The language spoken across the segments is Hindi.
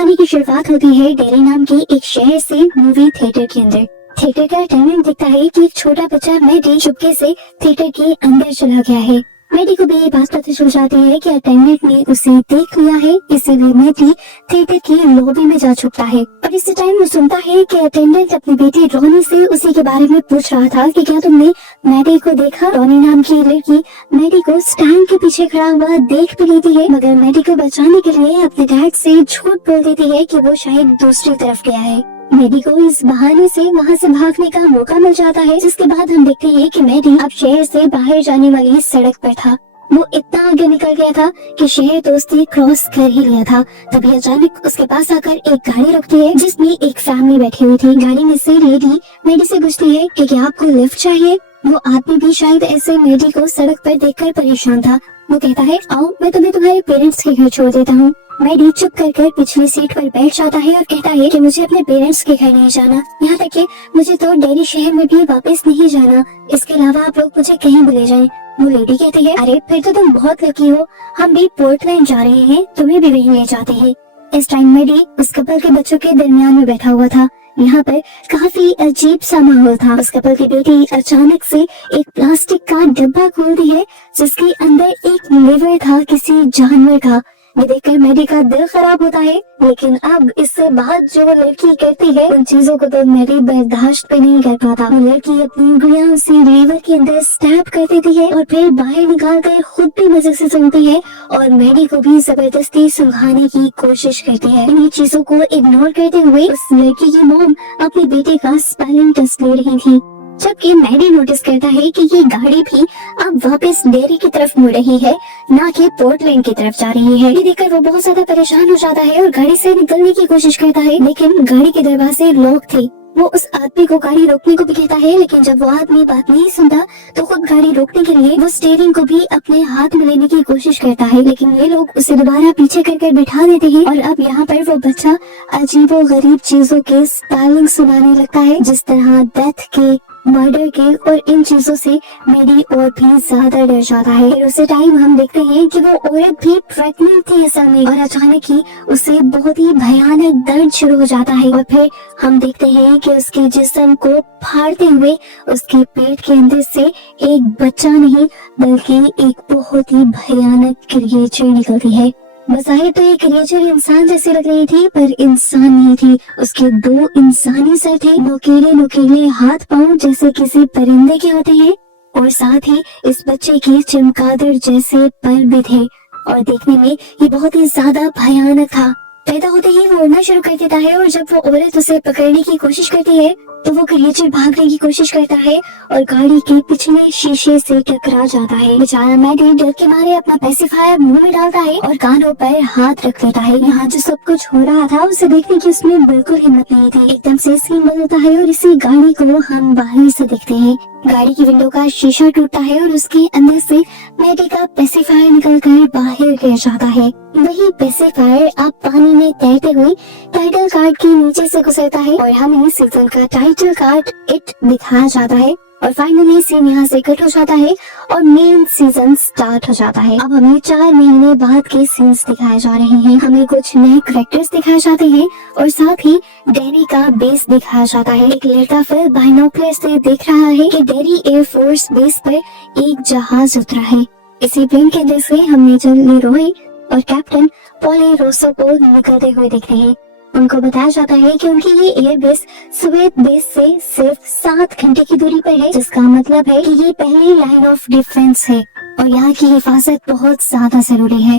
कहानी की शुरुआत होती है डेरी नाम के एक शहर से मूवी थिएटर के अंदर। थिएटर का अटेंडेंट दिखता है कि एक छोटा बच्चा मैडी चुपके से थिएटर के अंदर चला गया है। मैडी को भी ये बात पता चल जाती है कि अटेंडेंट ने उसे देख लिया है, इसीलिए मैडी थिएटर की लॉबी में जा छुपता है। और इसी टाइम वो सुनता है कि अटेंडेंट अपनी बेटी रोनी से उसी के बारे में पूछ रहा था कि क्या तुमने मैडी को देखा। रोनी नाम की लड़की मैडी को स्टैंड के पीछे खड़ा हुआ देख भी लेती है, मगर मैडी को बचाने के लिए अपने डैड से झूठ बोल देती है कि वो शायद दूसरी तरफ गया है। मैडी को इस बहाने से वहाँ से भागने का मौका मिल जाता है, जिसके बाद हम देखते हैं कि मैडी अब शहर से बाहर जाने वाली सड़क पर था। वो इतना आगे निकल गया था कि शहर दोस्ती क्रॉस कर ही लिया था। तभी अचानक उसके पास आकर एक गाड़ी रुकती है जिसमें एक फैमिली बैठी हुई थी। गाड़ी में से लेडी मैडी से पूछती है कि क्या आपको लिफ्ट चाहिए। वो आदमी भी शायद ऐसे मैडी को सड़क पर देखकर परेशान था। वो कहता है आओ मैं तुम्हें तुम्हारे पेरेंट्स के घर छोड़ देता हूँ। मैडी चुप कर पिछली सीट पर बैठ जाता है और कहता है कि मुझे अपने पेरेंट्स के घर नहीं जाना, यहाँ तक कि मुझे तो डेरी शहर में भी वापस नहीं जाना। इसके अलावा आप लोग मुझे कहीं भी ले जाएं। वो लेडी कहती है अरे फिर तो तुम बहुत लकी हो, हम भी पोर्टलैंड जा रहे हैं, तुम्हें भी वहीं ले जाते हैं। इस टाइम मैडी उस कपल के बच्चों के दरमियान में बैठा हुआ था। यहाँ पर काफी अजीब सा माहौल था। उस कपल की बेटी अचानक से एक प्लास्टिक का डब्बा खोलती है जिसके अंदर एक लिवर था किसी जानवर का। ये देखकर मैडी का दिल खराब होता है, लेकिन अब इससे बात जो लड़की करती है उन चीजों को तो मैडी बर्दाश्त भी नहीं कर पाता। वो लड़की अपनी उंगलियां उसी लिवर के अंदर स्टैब कर देती है और फिर बाहर निकाल कर खुद भी मजे से सूंघती है और मैडी को भी जबरदस्ती सुंघाने की कोशिश करती है। इन चीजों को इग्नोर करते हुए उस लड़की की मॉम अपने बेटे का स्पेलिंग टेस्ट ले रही थी, जबकि मैडी नोटिस करता है कि ये गाड़ी भी अब वापस डेरी की तरफ मुड़ रही है, ना कि पोर्टलैंड की तरफ जा रही है। ये देखकर वो बहुत ज्यादा परेशान हो जाता है और गाड़ी से निकलने की कोशिश करता है, लेकिन गाड़ी के दरवाजे लॉक थे। वो उस आदमी को गाड़ी रोकने को भी कहता है, लेकिन जब वो आदमी बात नहीं सुनता तो खुद गाड़ी रोकने के लिए वो स्टीयरिंग को भी अपने हाथ में लेने की कोशिश करता है, लेकिन ये लोग उसे दोबारा पीछे करके बिठा देते हैं। और अब यहाँ पर वो बच्चा अजीबो गरीब चीजों के स्पेलिंग सुनाने लगता है, जिस तरह डेथ के, मर्डर के, और इन चीजों से मैडी और भी ज्यादा डर जाता है। फिर उसी टाइम हम देखते हैं कि वो औरत भी प्रेग्नेंट थी असल में, और अचानक ही उसे बहुत ही भयानक दर्द शुरू हो जाता है। और फिर हम देखते हैं कि उसके जिस्म को फाड़ते हुए उसके पेट के अंदर से एक बच्चा नहीं बल्कि एक बहुत ही भयानक क्रिएचर निकलती है। बज़ाहिर तो ये क्रिएचर इंसान जैसी लग रही थी, पर इंसान नहीं थी। उसके दो इंसानी सर थे, नुकीले नुकीले हाथ पांव जैसे किसी परिंदे के होते हैं, और साथ ही इस बच्चे के चमगादड़ जैसे पर भी थे, और देखने में ये बहुत ही ज्यादा भयानक था। पैदा होते ही वो उड़ना शुरू कर देता है, और जब वो औरत उसे पकड़ने की कोशिश करती है तो वो क्रिएचर भागने की कोशिश करता है और गाड़ी के पिछले शीशे से टकरा जाता है। बेचारा मैडी डर के मारे अपना पेसिफायर मुंह में डालता है और कानों पर हाथ रख लेता है। यहाँ जो सब कुछ हो रहा था उसे देखने की उसमें बिल्कुल हिम्मत नहीं थी। एकदम से सीन बदलता है और इसी गाड़ी को हम बाहर से देखते हैं। गाड़ी की विंडो का शीशा टूटता है और उसके अंदर से मैडी का पेसिफायर निकलकर बाहर गिर जाता है। वही पेसिफायर अब पानी में तैरते हुए टाइटल कार्ड के नीचे से गुजरता है और हमें सीजन का टाइटल कार्ड इट दिखाया जाता है। और फाइनली सीन यहाँ से कट हो जाता है और मेन सीजन स्टार्ट हो जाता है। अब हमें 4 महीने बाद के सीन्स दिखाए जा रहे हैं। हमें कुछ नए कैरेक्टर्स दिखाए जाते हैं और साथ ही डेरी का बेस दिखाया जाता है। एक लड़का फिर बाइनोकुलर से देख रहा है कि डेरी एयरफोर्स बेस पर एक जहाज उतरा है। इसी प्लेन के अंदर से हम मेजर लेरोय और कैप्टन पॉली रोसो को निकलते हुए देखते हैं। उनको बताया जाता है कि उनकी ये एयरबेस सुवेद बेस से सिर्फ 7 घंटे की दूरी पर है, जिसका मतलब है कि ये पहली लाइन ऑफ डिफेंस है और यहाँ की हिफाजत बहुत ज्यादा जरूरी है।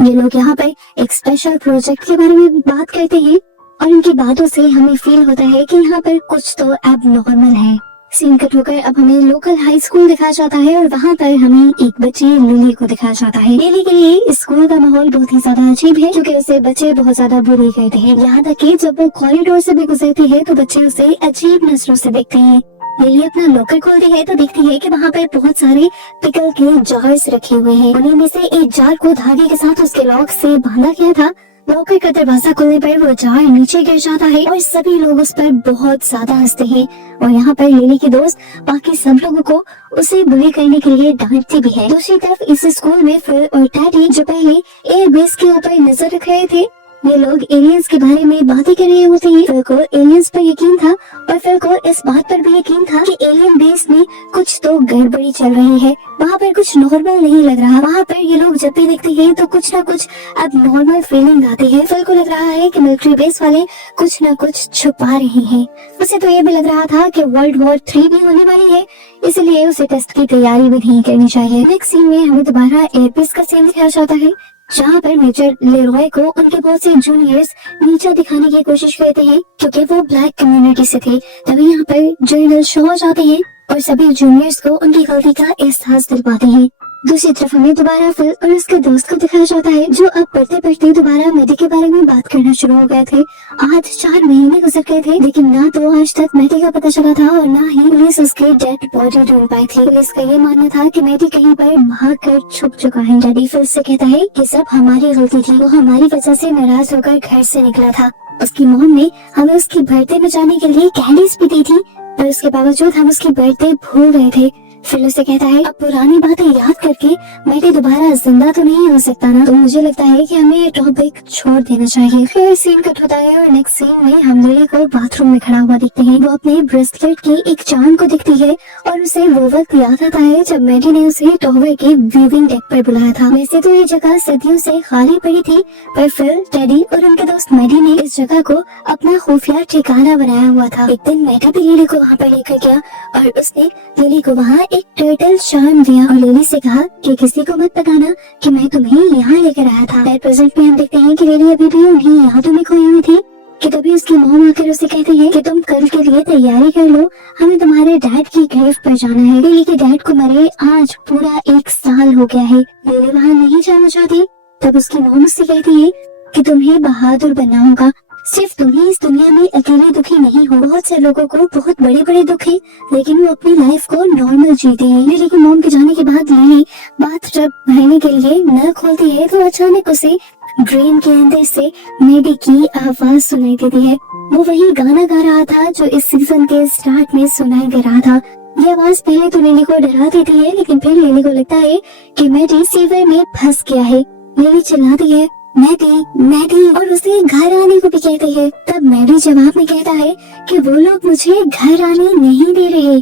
ये लोग यहाँ पर एक स्पेशल प्रोजेक्ट के बारे में बात करते हैं और इनकी बातों से हमें फील होता है कि यहाँ पर कुछ तो एबनॉर्मल है। सीन कट होकर अब हमें लोकल हाई स्कूल दिखाया जाता है और वहाँ पर हमें एक बच्ची लिली को दिखाया जाता है। लिली के लिए स्कूल का माहौल बहुत ही ज्यादा अजीब है, क्योंकि उसे बच्चे बहुत ज्यादा बुरी करते हैं। यहाँ तक कि जब वो कॉरिडोर से भी गुजरती है तो बच्चे उसे अजीब नजरों से देखते हैं। लिली अपना लॉकर खोलती है तो देखती है कि वहाँ पर बहुत सारे पिकल के जार्स रखे हुए हैं। उन्हीं में से एक जार को धागे के साथ उसके लॉक से बांधा गया था। लॉकर का दरवाजा खुलने पर वो जार नीचे गिर जाता है और सभी लोग उस पर बहुत ज्यादा हंसते हैं। और यहाँ पर लिली की दोस्त बाकी सब लोगों को उसे बुली करने के लिए डांटती भी है। दूसरी तरफ इस स्कूल में फिल और टैडी जो पहले एयरबेस के ऊपर नजर रख रहे थे, ये लोग एलियंस के बारे में बातें कर रहे होते हैं। फिल को एलियंस पर यकीन था और फिल को इस बात पर भी यकीन था कि एलियन बेस में कुछ तो गड़बड़ी चल रही है। वहाँ पर कुछ नॉर्मल नहीं लग रहा। वहाँ पर ये लोग जब भी दिखते हैं तो कुछ ना कुछ अब नॉर्मल फीलिंग आती है। फिल को लग रहा है कि मिलिट्री बेस वाले कुछ ना कुछ छुपा रहे हैं। उसे तो ये भी लग रहा था कि वर्ल्ड वॉर 3 भी होने वाली है, इसलिए उसे टेस्ट की तैयारी भी नहीं करनी चाहिए। नेक्स्ट सीन में हमें दोबारा एयरबेस का सीन दिखाया जाता है, जहाँ पर मेजर लेरॉय को उनके बहुत से जूनियर्स नीचा दिखाने की कोशिश करते हैं क्योंकि वो ब्लैक कम्युनिटी से थे। तभी यहाँ पर जनरल शॉ जाते हैं और सभी जूनियर्स को उनकी गलती का एहसास दिलवाते हैं। दूसरी तरफ हमें दोबारा फिल और उसके दोस्त को दिखाया जाता है, जो अब पढ़ते पढ़ते दोबारा मैडी के बारे में बात करना शुरू हो गए थे। आज 4 महीने गुजर गए थे, लेकिन ना तो आज तक मैडी का पता चला था और ना ही पुलिस उसके डेड बॉडी ढूंढ पाई थी। पुलिस का ये मानना था कि मैडी कहीं पर भाग कर छुप चुका है। डैडी फिल से कहता है कि सब हमारी गलती थी, वो हमारी वजह से नाराज होकर घर से निकला था। उसकी मॉम ने हमें उसकी बर्थडे बचाने के लिए कैंडीज भी दी थी, पर उसके बावजूद हम उसकी बर्थडे भूल गए थे। फिर उसे कहता है अब पुरानी बातें याद करके मैडी दोबारा जिंदा तो नहीं हो सकता ना, तो मुझे लगता है कि हमें ये टॉपिक छोड़ देना चाहिए। फिर सीन कट होता है और नेक्स्ट सीन में हम लिली को बाथरूम में खड़ा हुआ दिखते हैं। वो अपने ब्रेसलेट की एक चांद को दिखती है और उसे वो वक्त याद आता है जब मैडी ने उसे टॉवर के व्यूइंग डेक पर बुलाया था। वैसे तो ये जगह सदियों से खाली पड़ी थी, पर फिल, टेडी और उनके दोस्त मैडी ने इस जगह को अपना खुफिया ठिकाना बनाया हुआ था। एक दिन मैडी भी लिली को वहाँ पर लेकर गया और उसने लिली को वहाँ एक टर्टल चार्म दिया और लिली से कहा कि किसी को मत बताना कि मैं तुम्हें यहाँ लेकर आया था। प्रेजेंट में हम देखते हैं कि लिली अभी भी उन्हीं यादों में खोई हुई थी कि तभी उसकी मॉम आकर उसे कहती है कि तुम कल के लिए तैयारी कर लो, हमें तुम्हारे डैड की ग्रेव पर जाना है। लिली के डैड को मरे आज पूरा 1 साल हो गया है। लिली वहाँ नहीं जाना चाहती। तब उसकी मॉम उससे कहती है कि तुम्हें बहादुर बनना होगा, सिर्फ तुम ही इस दुनिया में अकेले दुखी नहीं हो। बहुत से लोगों को बहुत बड़े बड़े दुख हैं, लेकिन वो अपनी लाइफ को नॉर्मल जीते हैं। लिली की मॉम के जाने के बाद लिली बाथटब भरने के लिए नल खोलती है तो अचानक उसे ड्रेन के अंदर से मैडी की आवाज सुनाई देती है। वो वही गाना गा रहा था जो इस सीजन के स्टार्ट में सुनाई दे रहा था। ये आवाज पहले तो लिली को डरा देती है, लेकिन फिर लिली को लगता है कि मैडी सीवर में फंस गया है। लिली चिल्लाती है मैडी मैडी और उसे घर आने को भी कहती है। तब मैडी जवाब में कहता है कि वो लोग मुझे घर आने नहीं दे रहे।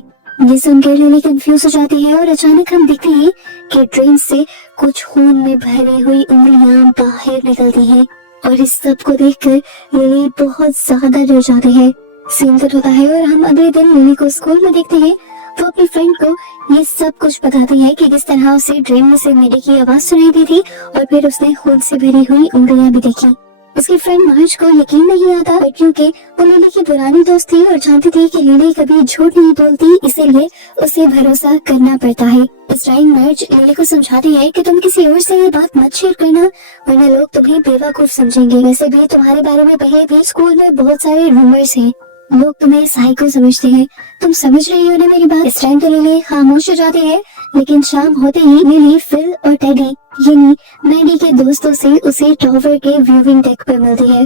ये सुनकर लिली कंफ्यूज हो जाती है और अचानक हम देखते हैं कि ट्रेन से कुछ खून में भरी हुई उंगलियां बाहर निकलती हैं और इस सब को देखकर लिली बहुत ज्यादा डर जाती है। सीन कट होता है और हम अगले दिन लिली को स्कूल में देखते हैं। वो अपनी फ्रेंड को ये सब कुछ बताती है कि किस तरह उसे ट्रेन में से मैडी की आवाज सुनाई दी थी और फिर उसने खून से भरी हुई उंगलियां भी देखी। उसकी फ्रेंड मार्च को यकीन नहीं आता, क्योंकि वो लिली की पुरानी दोस्त थी और जानती थी कि लिली कभी झूठ नहीं बोलती, इसीलिए उसे भरोसा करना पड़ता है। इस टाइम मार्च लिली को समझाती है कि तुम किसी और से ये बात मत शेयर करना, वरना लोग तुम्हें बेवकूफ समझेंगे। वैसे भी तुम्हारे बारे में पहले भी स्कूल में बहुत सारे रूमर्स हैं, लोग तुम्हें साइको समझते हैं। तुम समझ रही हो ना मेरी बात। इस टाइम तो लिली खामोश हो जाती है, लेकिन शाम होते ही लिली, फिल और टेडी यानी मैडी के दोस्तों से उसे टॉवर के व्यूइंग डेक पर मिलती है।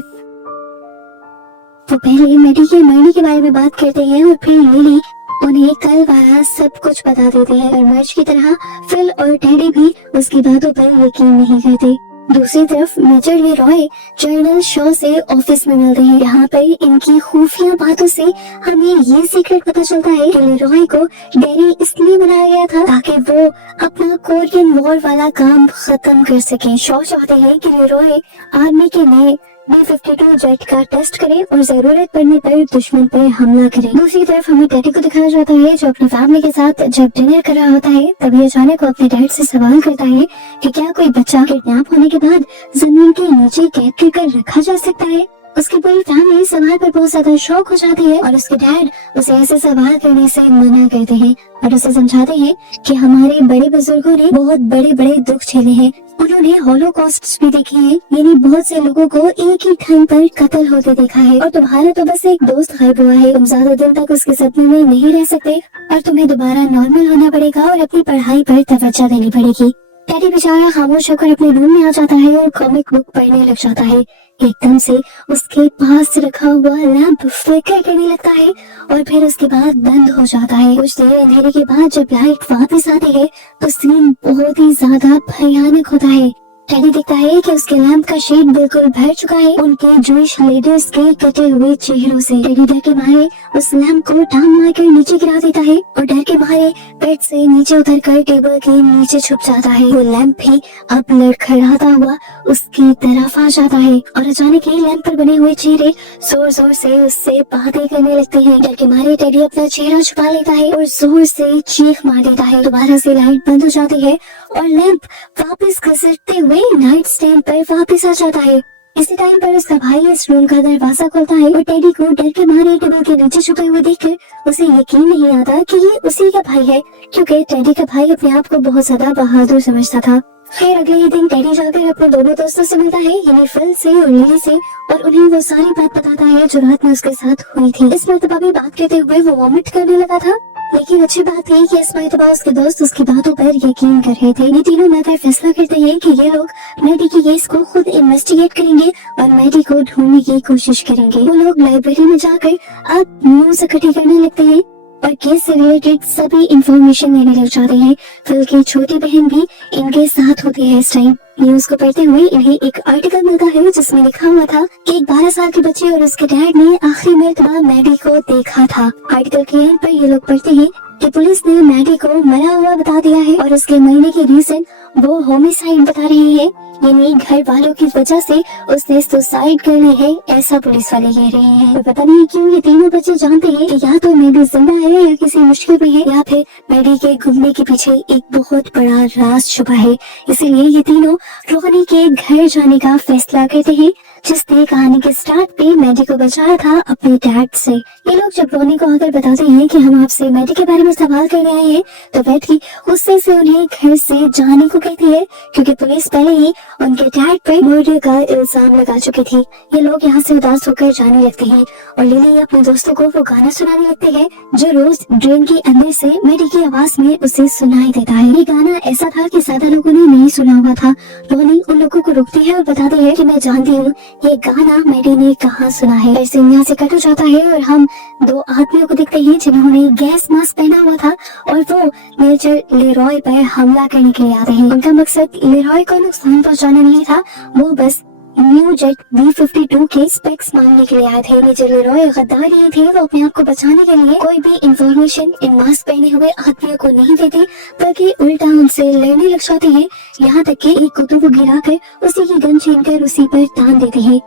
वो पहले मैडी के मरने के बारे में बात करते हैं और फिर लिली उन्हें कल वाला सब कुछ बता देते हैं और मर्ज की तरह फिल और टेडी भी उसकी बातों पर यकीन नहीं करते। दूसरी तरफ मेजर लेरॉय जनरल शॉ से ऑफिस में मिलते हैं। यहाँ पर इनकी खुफिया बातों से हमें ये सीक्रेट पता चलता है कि लेरॉय को डेरी इसलिए बनाया गया था ताकि वो अपना कोरियन वॉर वाला काम खत्म कर सके। शॉ चाहते हैं कि लेरॉय आर्मी के नए B-52 जेट का टेस्ट करे और जरूरत पड़ने पर दुश्मन पर हमला करे। दूसरी तरफ हमें टेडी को दिखाया जाता है जो अपनी फैमिली के साथ जब डिनर कर रहा होता है, तभी अचानक वो अपने डैड से सवाल करता है कि क्या कोई बच्चा किडनैप होने के बाद जमीन के नीचे कैद कर रखा जा सकता है। उसकी पूरी फैमिली सवाल पर बहुत ज्यादा शौक हो जाती है और उसके डैड उसे ऐसे सवाल करने से मना करते हैं और उसे समझाते हैं कि हमारे बड़े बुजुर्गों ने बहुत बड़े बड़े दुख झेले हैं, उन्होंने हॉलोकॉस्ट भी देखे हैं, यानी बहुत से लोगों को एक ही टाइम पर कत्ल होते देखा है और तुम्हारा तो बस एक दोस्त गायब हुआ है। तुम ज्यादा दिन तक उसके सपने में नहीं रह सकते और तुम्हें दोबारा नॉर्मल होना पड़ेगा और अपनी पढ़ाई पर तवज्जो देनी पड़ेगी। टेडी बेचारा खामोश होकर अपने रूम में आ जाता है और कॉमिक बुक पढ़ने लग जाता है। एकदम से उसके पास रखा हुआ लैंप फ्लिकर करने लगता है और फिर उसके बाद बंद हो जाता है। कुछ देर अंधेरे के बाद जब लाइट वापस आती है तो सीन बहुत ही ज्यादा भयानक होता है। टेडी देखता है कि उसके लैंप का शेड बिल्कुल भर चुका है उनके जूइश लेडीज के कटे हुए चेहरों से। टेडी डर के मारे उस लैंप को टांग मारकर नीचे गिरा देता है और डर के मारे बेड से नीचे उतरकर टेबल के नीचे छुप जाता है। वो लैंप भी अब लड़खड़ाता हुआ उसकी तरफ आ जाता है और अचानक ही लैंप पर बने हुए चेहरे जोर जोर से उससे बातें करने लगते हैं। डर के मारे टेडी अपना चेहरा छुपा लेता है और जोर से चीख मार देता है। दोबारा से लाइट बंद हो जाती है और लैंप वापस घसरते हुए नाइट स्टैंड पर वापस आ जाता है। इसी टाइम पर उसका भाई इस रूम का दरवाजा खोलता है और टेडी को डर के मारे टेबल के नीचे छुपे हुए देखकर उसे यकीन नहीं आता कि ये उसी का भाई है, क्योंकि टेडी का भाई अपने आप को बहुत ज्यादा बहादुर समझता था। खैर अगले ही दिन टेडी जाकर अपने दोनों दोस्तों से मिलता है, यानी फिल से और लिली से, और उन्हें वो सारी बात बताता है जो रात में उसके साथ हुई थी। इस मर्तबा भी बात करते हुए वो वॉमिट करने लगा था, लेकिन अच्छी बात है कि इस मर्तबा उसके दोस्त उसकी बातों पर यकीन कर रहे थे। ये तीनों मिलकर फैसला करते हैं कि ये लोग मैडी की केस को खुद इन्वेस्टिगेट करेंगे और मैडी को ढूंढने की कोशिश करेंगे। वो लोग लाइब्रेरी में जाकर अब न्यूज इकट्ठी करने लगते हैं और केस से रिलेटेड सभी इंफॉर्मेशन लेने लग जाते हैं। फिल की छोटी बहन भी इनके साथ होती है। इस टाइम न्यूज को पढ़ते हुए इन्हें एक आर्टिकल मिलता है जिसमें लिखा हुआ था कि एक 12 साल के बच्चे और उसके डैड ने आखिरी मर्तबा मैडी को देखा था। आर्टिकल के एंड पर ये लोग पढ़ते हैं कि पुलिस ने मैडी को मरा हुआ बता दिया है और उसके मरने की रीजन वो होमिसाइड बता रही है, यानी घर वालों की वजह से उसने सुसाइड कर ली है, ऐसा पुलिस वाले कह रहे हैं। और पता नहीं क्यों ये तीनों बच्चे जानते हैं कि या तो मैडी जिंदा है या किसी मुश्किल में है, या फिर मैडी के गुमने के पीछे एक बहुत बड़ा राज छुपा है। इसीलिए ये तीनों रोनी के घर जाने का फैसला करते हैं, जिसने कहानी के स्टार्ट पे मैडी को बचाया था अपने डैड से। ये लोग जब रोनी को आकर बताते हैं कि हम आपसे मैडी के बारे में सवाल करने आए हैं, तो मैडी गुस्से से उन्हें घर से जाने को कहती है, क्योंकि पुलिस पहले ही उनके डैड पर मर्डर का इल्जाम लगा चुकी थी। ये लोग यहाँ से उदास होकर जाने लगते हैं और लिली अपने दोस्तों को वो गाना सुनाने लगते हैं जो रोज ड्रेन के अंदर से मैडी की आवाज में उसे सुनाई देता है। ये गाना ऐसा था कि ज्यादा लोगों ने नहीं सुना हुआ था। रोनी उन लोगों को रोकती है और बताती है कि मैं जानती हूँ ये गाना मैडी ने कहाँ सुना है। ऐसे यहाँ से कट हो जाता है और हम दो आदमियों को देखते हैं जिन्होंने गैस मास्क पहना हुआ था और वो मेजर लेरॉय पर हमला करने के लिए आते हैं। उनका मकसद लेरॉय को नुकसान पहुंचाना नहीं था, वो बस न्यू जेट B-52 के स्पेक्स मांगने के लिए आए थे। मेजर लेरॉय गद्दार नहीं थे, वो अपने आप को बचाने के लिए कोई भी इंफॉर्मेशन इन मास्क पहने हुए आदमियों को नहीं देते, बल्कि उल्टा उनसे लड़ने लग जाते हैं, यहाँ तक कि एक कुत्ते को गिराकर उसी की गन छीनकर उसी पर तान देते हैं।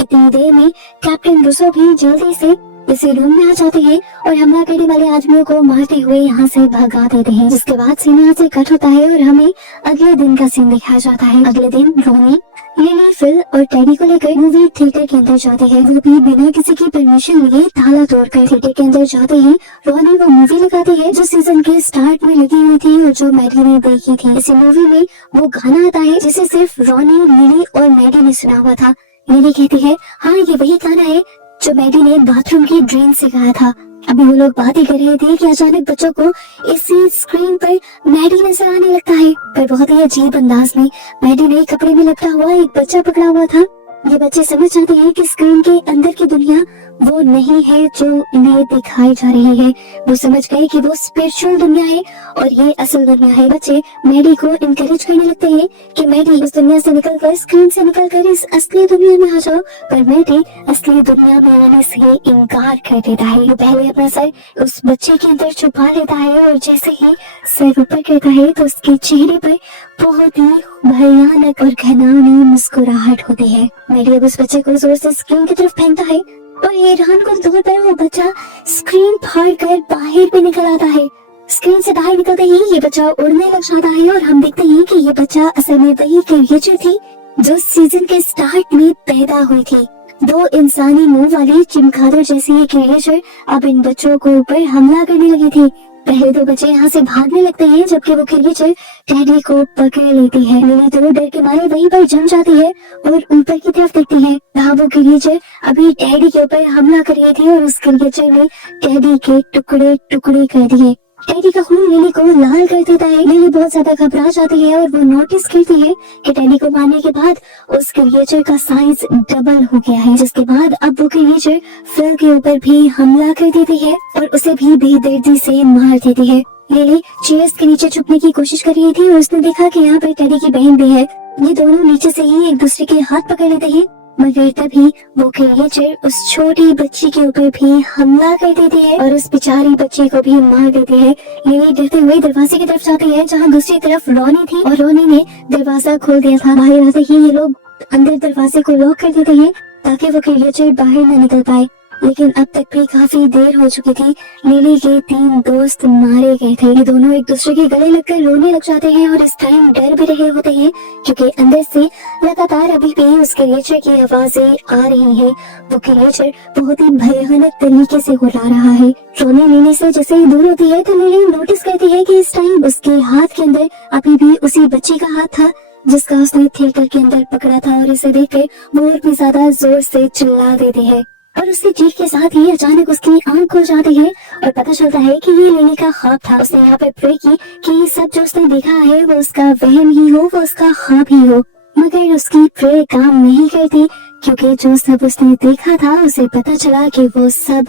इतनी देर में कैप्टन रूसो भी जल्दी से इसी रूम में आ जाते हैं और हमला करने वाले आदमियों को मारते हुए यहाँ से भगा देते हैं। जिसके बाद सीन यहाँ से कट होता है और हमें अगले दिन का सीन दिखाया जाता है। अगले दिन रोनी, लिली, फिल और टेडी को लेकर मूवी थिएटर के अंदर जाते हैं, वो भी बिना किसी की परमिशन लिए ताला तोड़कर। थिएटर के अंदर जाते ही रोनी वो मूवी लगाती है जो सीजन के स्टार्ट में लगी हुई थी और जो मैडी ने देखी थी। इसी मूवी में वो गाना आता है जिसे सिर्फ रोनी, लिली और मैडी ने सुना हुआ था। लिली कहती है, हाँ ये वही गाना है जो मैडी ने बाथरूम की ड्रेन से गाया था। अभी वो लोग बात ही कर रहे थे कि अचानक बच्चों को इसी स्क्रीन पर मैडी नजर आने लगता है, पर बहुत ही अजीब अंदाज में। मैडी ने कपड़े में लपटा हुआ एक बच्चा पकड़ा हुआ था। ये बच्चे समझ जाते हैं कि स्क्रीन के अंदर की दुनिया वो नहीं है जो इन्हें दिखाई जा रही है। वो समझ गए कि वो स्पिरिचुअल दुनिया है और ये असल दुनिया है। बच्चे मैडी को इनकरेज करने लगते हैं कि मैडी उस दुनिया से निकलकर, स्क्रीन से निकलकर इस असली दुनिया में आ जाओ, पर मैडी असली दुनिया में आने से इनकार कर देता है। वो पहले अपना सर उस बच्चे के अंदर छुपा लेता है और जैसे ही सर ऊपर करता है तो उसके चेहरे पर बहुत ही भयानक और घिनौनी मुस्कुराहट होती है। मैडी अब उस बच्चे को जोर से स्क्रीन की तरफ फेंकता है और हैरान कुन तौर पर वो बच्चा स्क्रीन फाड़ कर बाहर भी निकल आता है। स्क्रीन से बाहर निकलते ही ये बच्चा उड़ने लग जाता है और हम देखते हैं कि ये बच्चा असल में वही क्रिएचर थी जो सीजन के स्टार्ट में पैदा हुई थी। दो इंसानी मुंह वाली चमगादड़ जैसी ये क्रिएचर अब इन बच्चों को ऊपर हमला करने लगी थी। पहले दो बच्चे यहाँ से भागने लगते हैं जबकि वो क्रिएचर टेडी को पकड़ लेती है। लिली तो डर के मारे वहीं पर जम जाती है और ऊपर की तरफ देखती है। वहाँ वो क्रिएचर अभी टेडी के ऊपर हमला कर रही थी और उस क्रिएचर ने टेडी के टुकड़े टुकड़े कर दिए। टेडी का खून लिली को लाल कर देता है। लिली बहुत ज्यादा घबरा जाती है और वो नोटिस करती है कि टेडी को मारने के बाद उस क्रिएचर का साइज डबल हो गया है। जिसके बाद अब वो क्रिएचर फिल के ऊपर भी हमला कर देती है और उसे भी बेदर्दी से मार देती है। लिली चेयर्स के नीचे छुपने की कोशिश कर रही थी और उसने देखा कि यहाँ पर टेडी की बहन भी है। ये दोनों नीचे से ही एक दूसरे के हाथ पकड़ लेते हैं, मगर तभी वो क्रिएचर उस छोटी बच्ची के ऊपर भी हमला कर देती है और उस बेचारी बच्ची को भी मार देती है। लिली डरते हुए दरवाजे की तरफ जाती है जहाँ दूसरी तरफ रोनी थी और रोनी ने दरवाजा खोल दिया था। बाहर आते ही ये लोग अंदर दरवाजे को लॉक कर देते हैं ताकि वो क्रिएचर बाहर न निकल पाए, लेकिन अब तक भी काफी देर हो चुकी थी। लिली के 3 दोस्त मारे गए थे। ये दोनों एक दूसरे के गले लगकर रोने लग जाते हैं और इस टाइम डर भी रहे होते हैं क्योंकि अंदर से लगातार अभी भी उस क्रिएचर की आवाजें आ रही हैं। वो क्रिएचर बहुत ही भयानक तरीके से हुर्रा रहा है। रोनी लिली से जैसे ही दूर होती है तो लिली नोटिस करती है कि इस टाइम उसके हाथ के अंदर अभी भी उसी बच्ची का हाथ था जिसका उसने थिएटर के अंदर पकड़ा था, और इसे देखकर वो और भी ज्यादा जोर से चिल्ला देती है और उसकी चीख के साथ ही अचानक उसकी आंख खुल जाती है और पता चलता है कि ये लिली का ख्वाब था। उसने यहाँ पे प्रे की कि सब जो उसने देखा है वो उसका वहम ही हो, वो उसका ख्वाब ही हो, मगर उसकी प्रे काम नहीं करती क्योंकि जो सब उसने देखा था उसे पता चला कि वो सब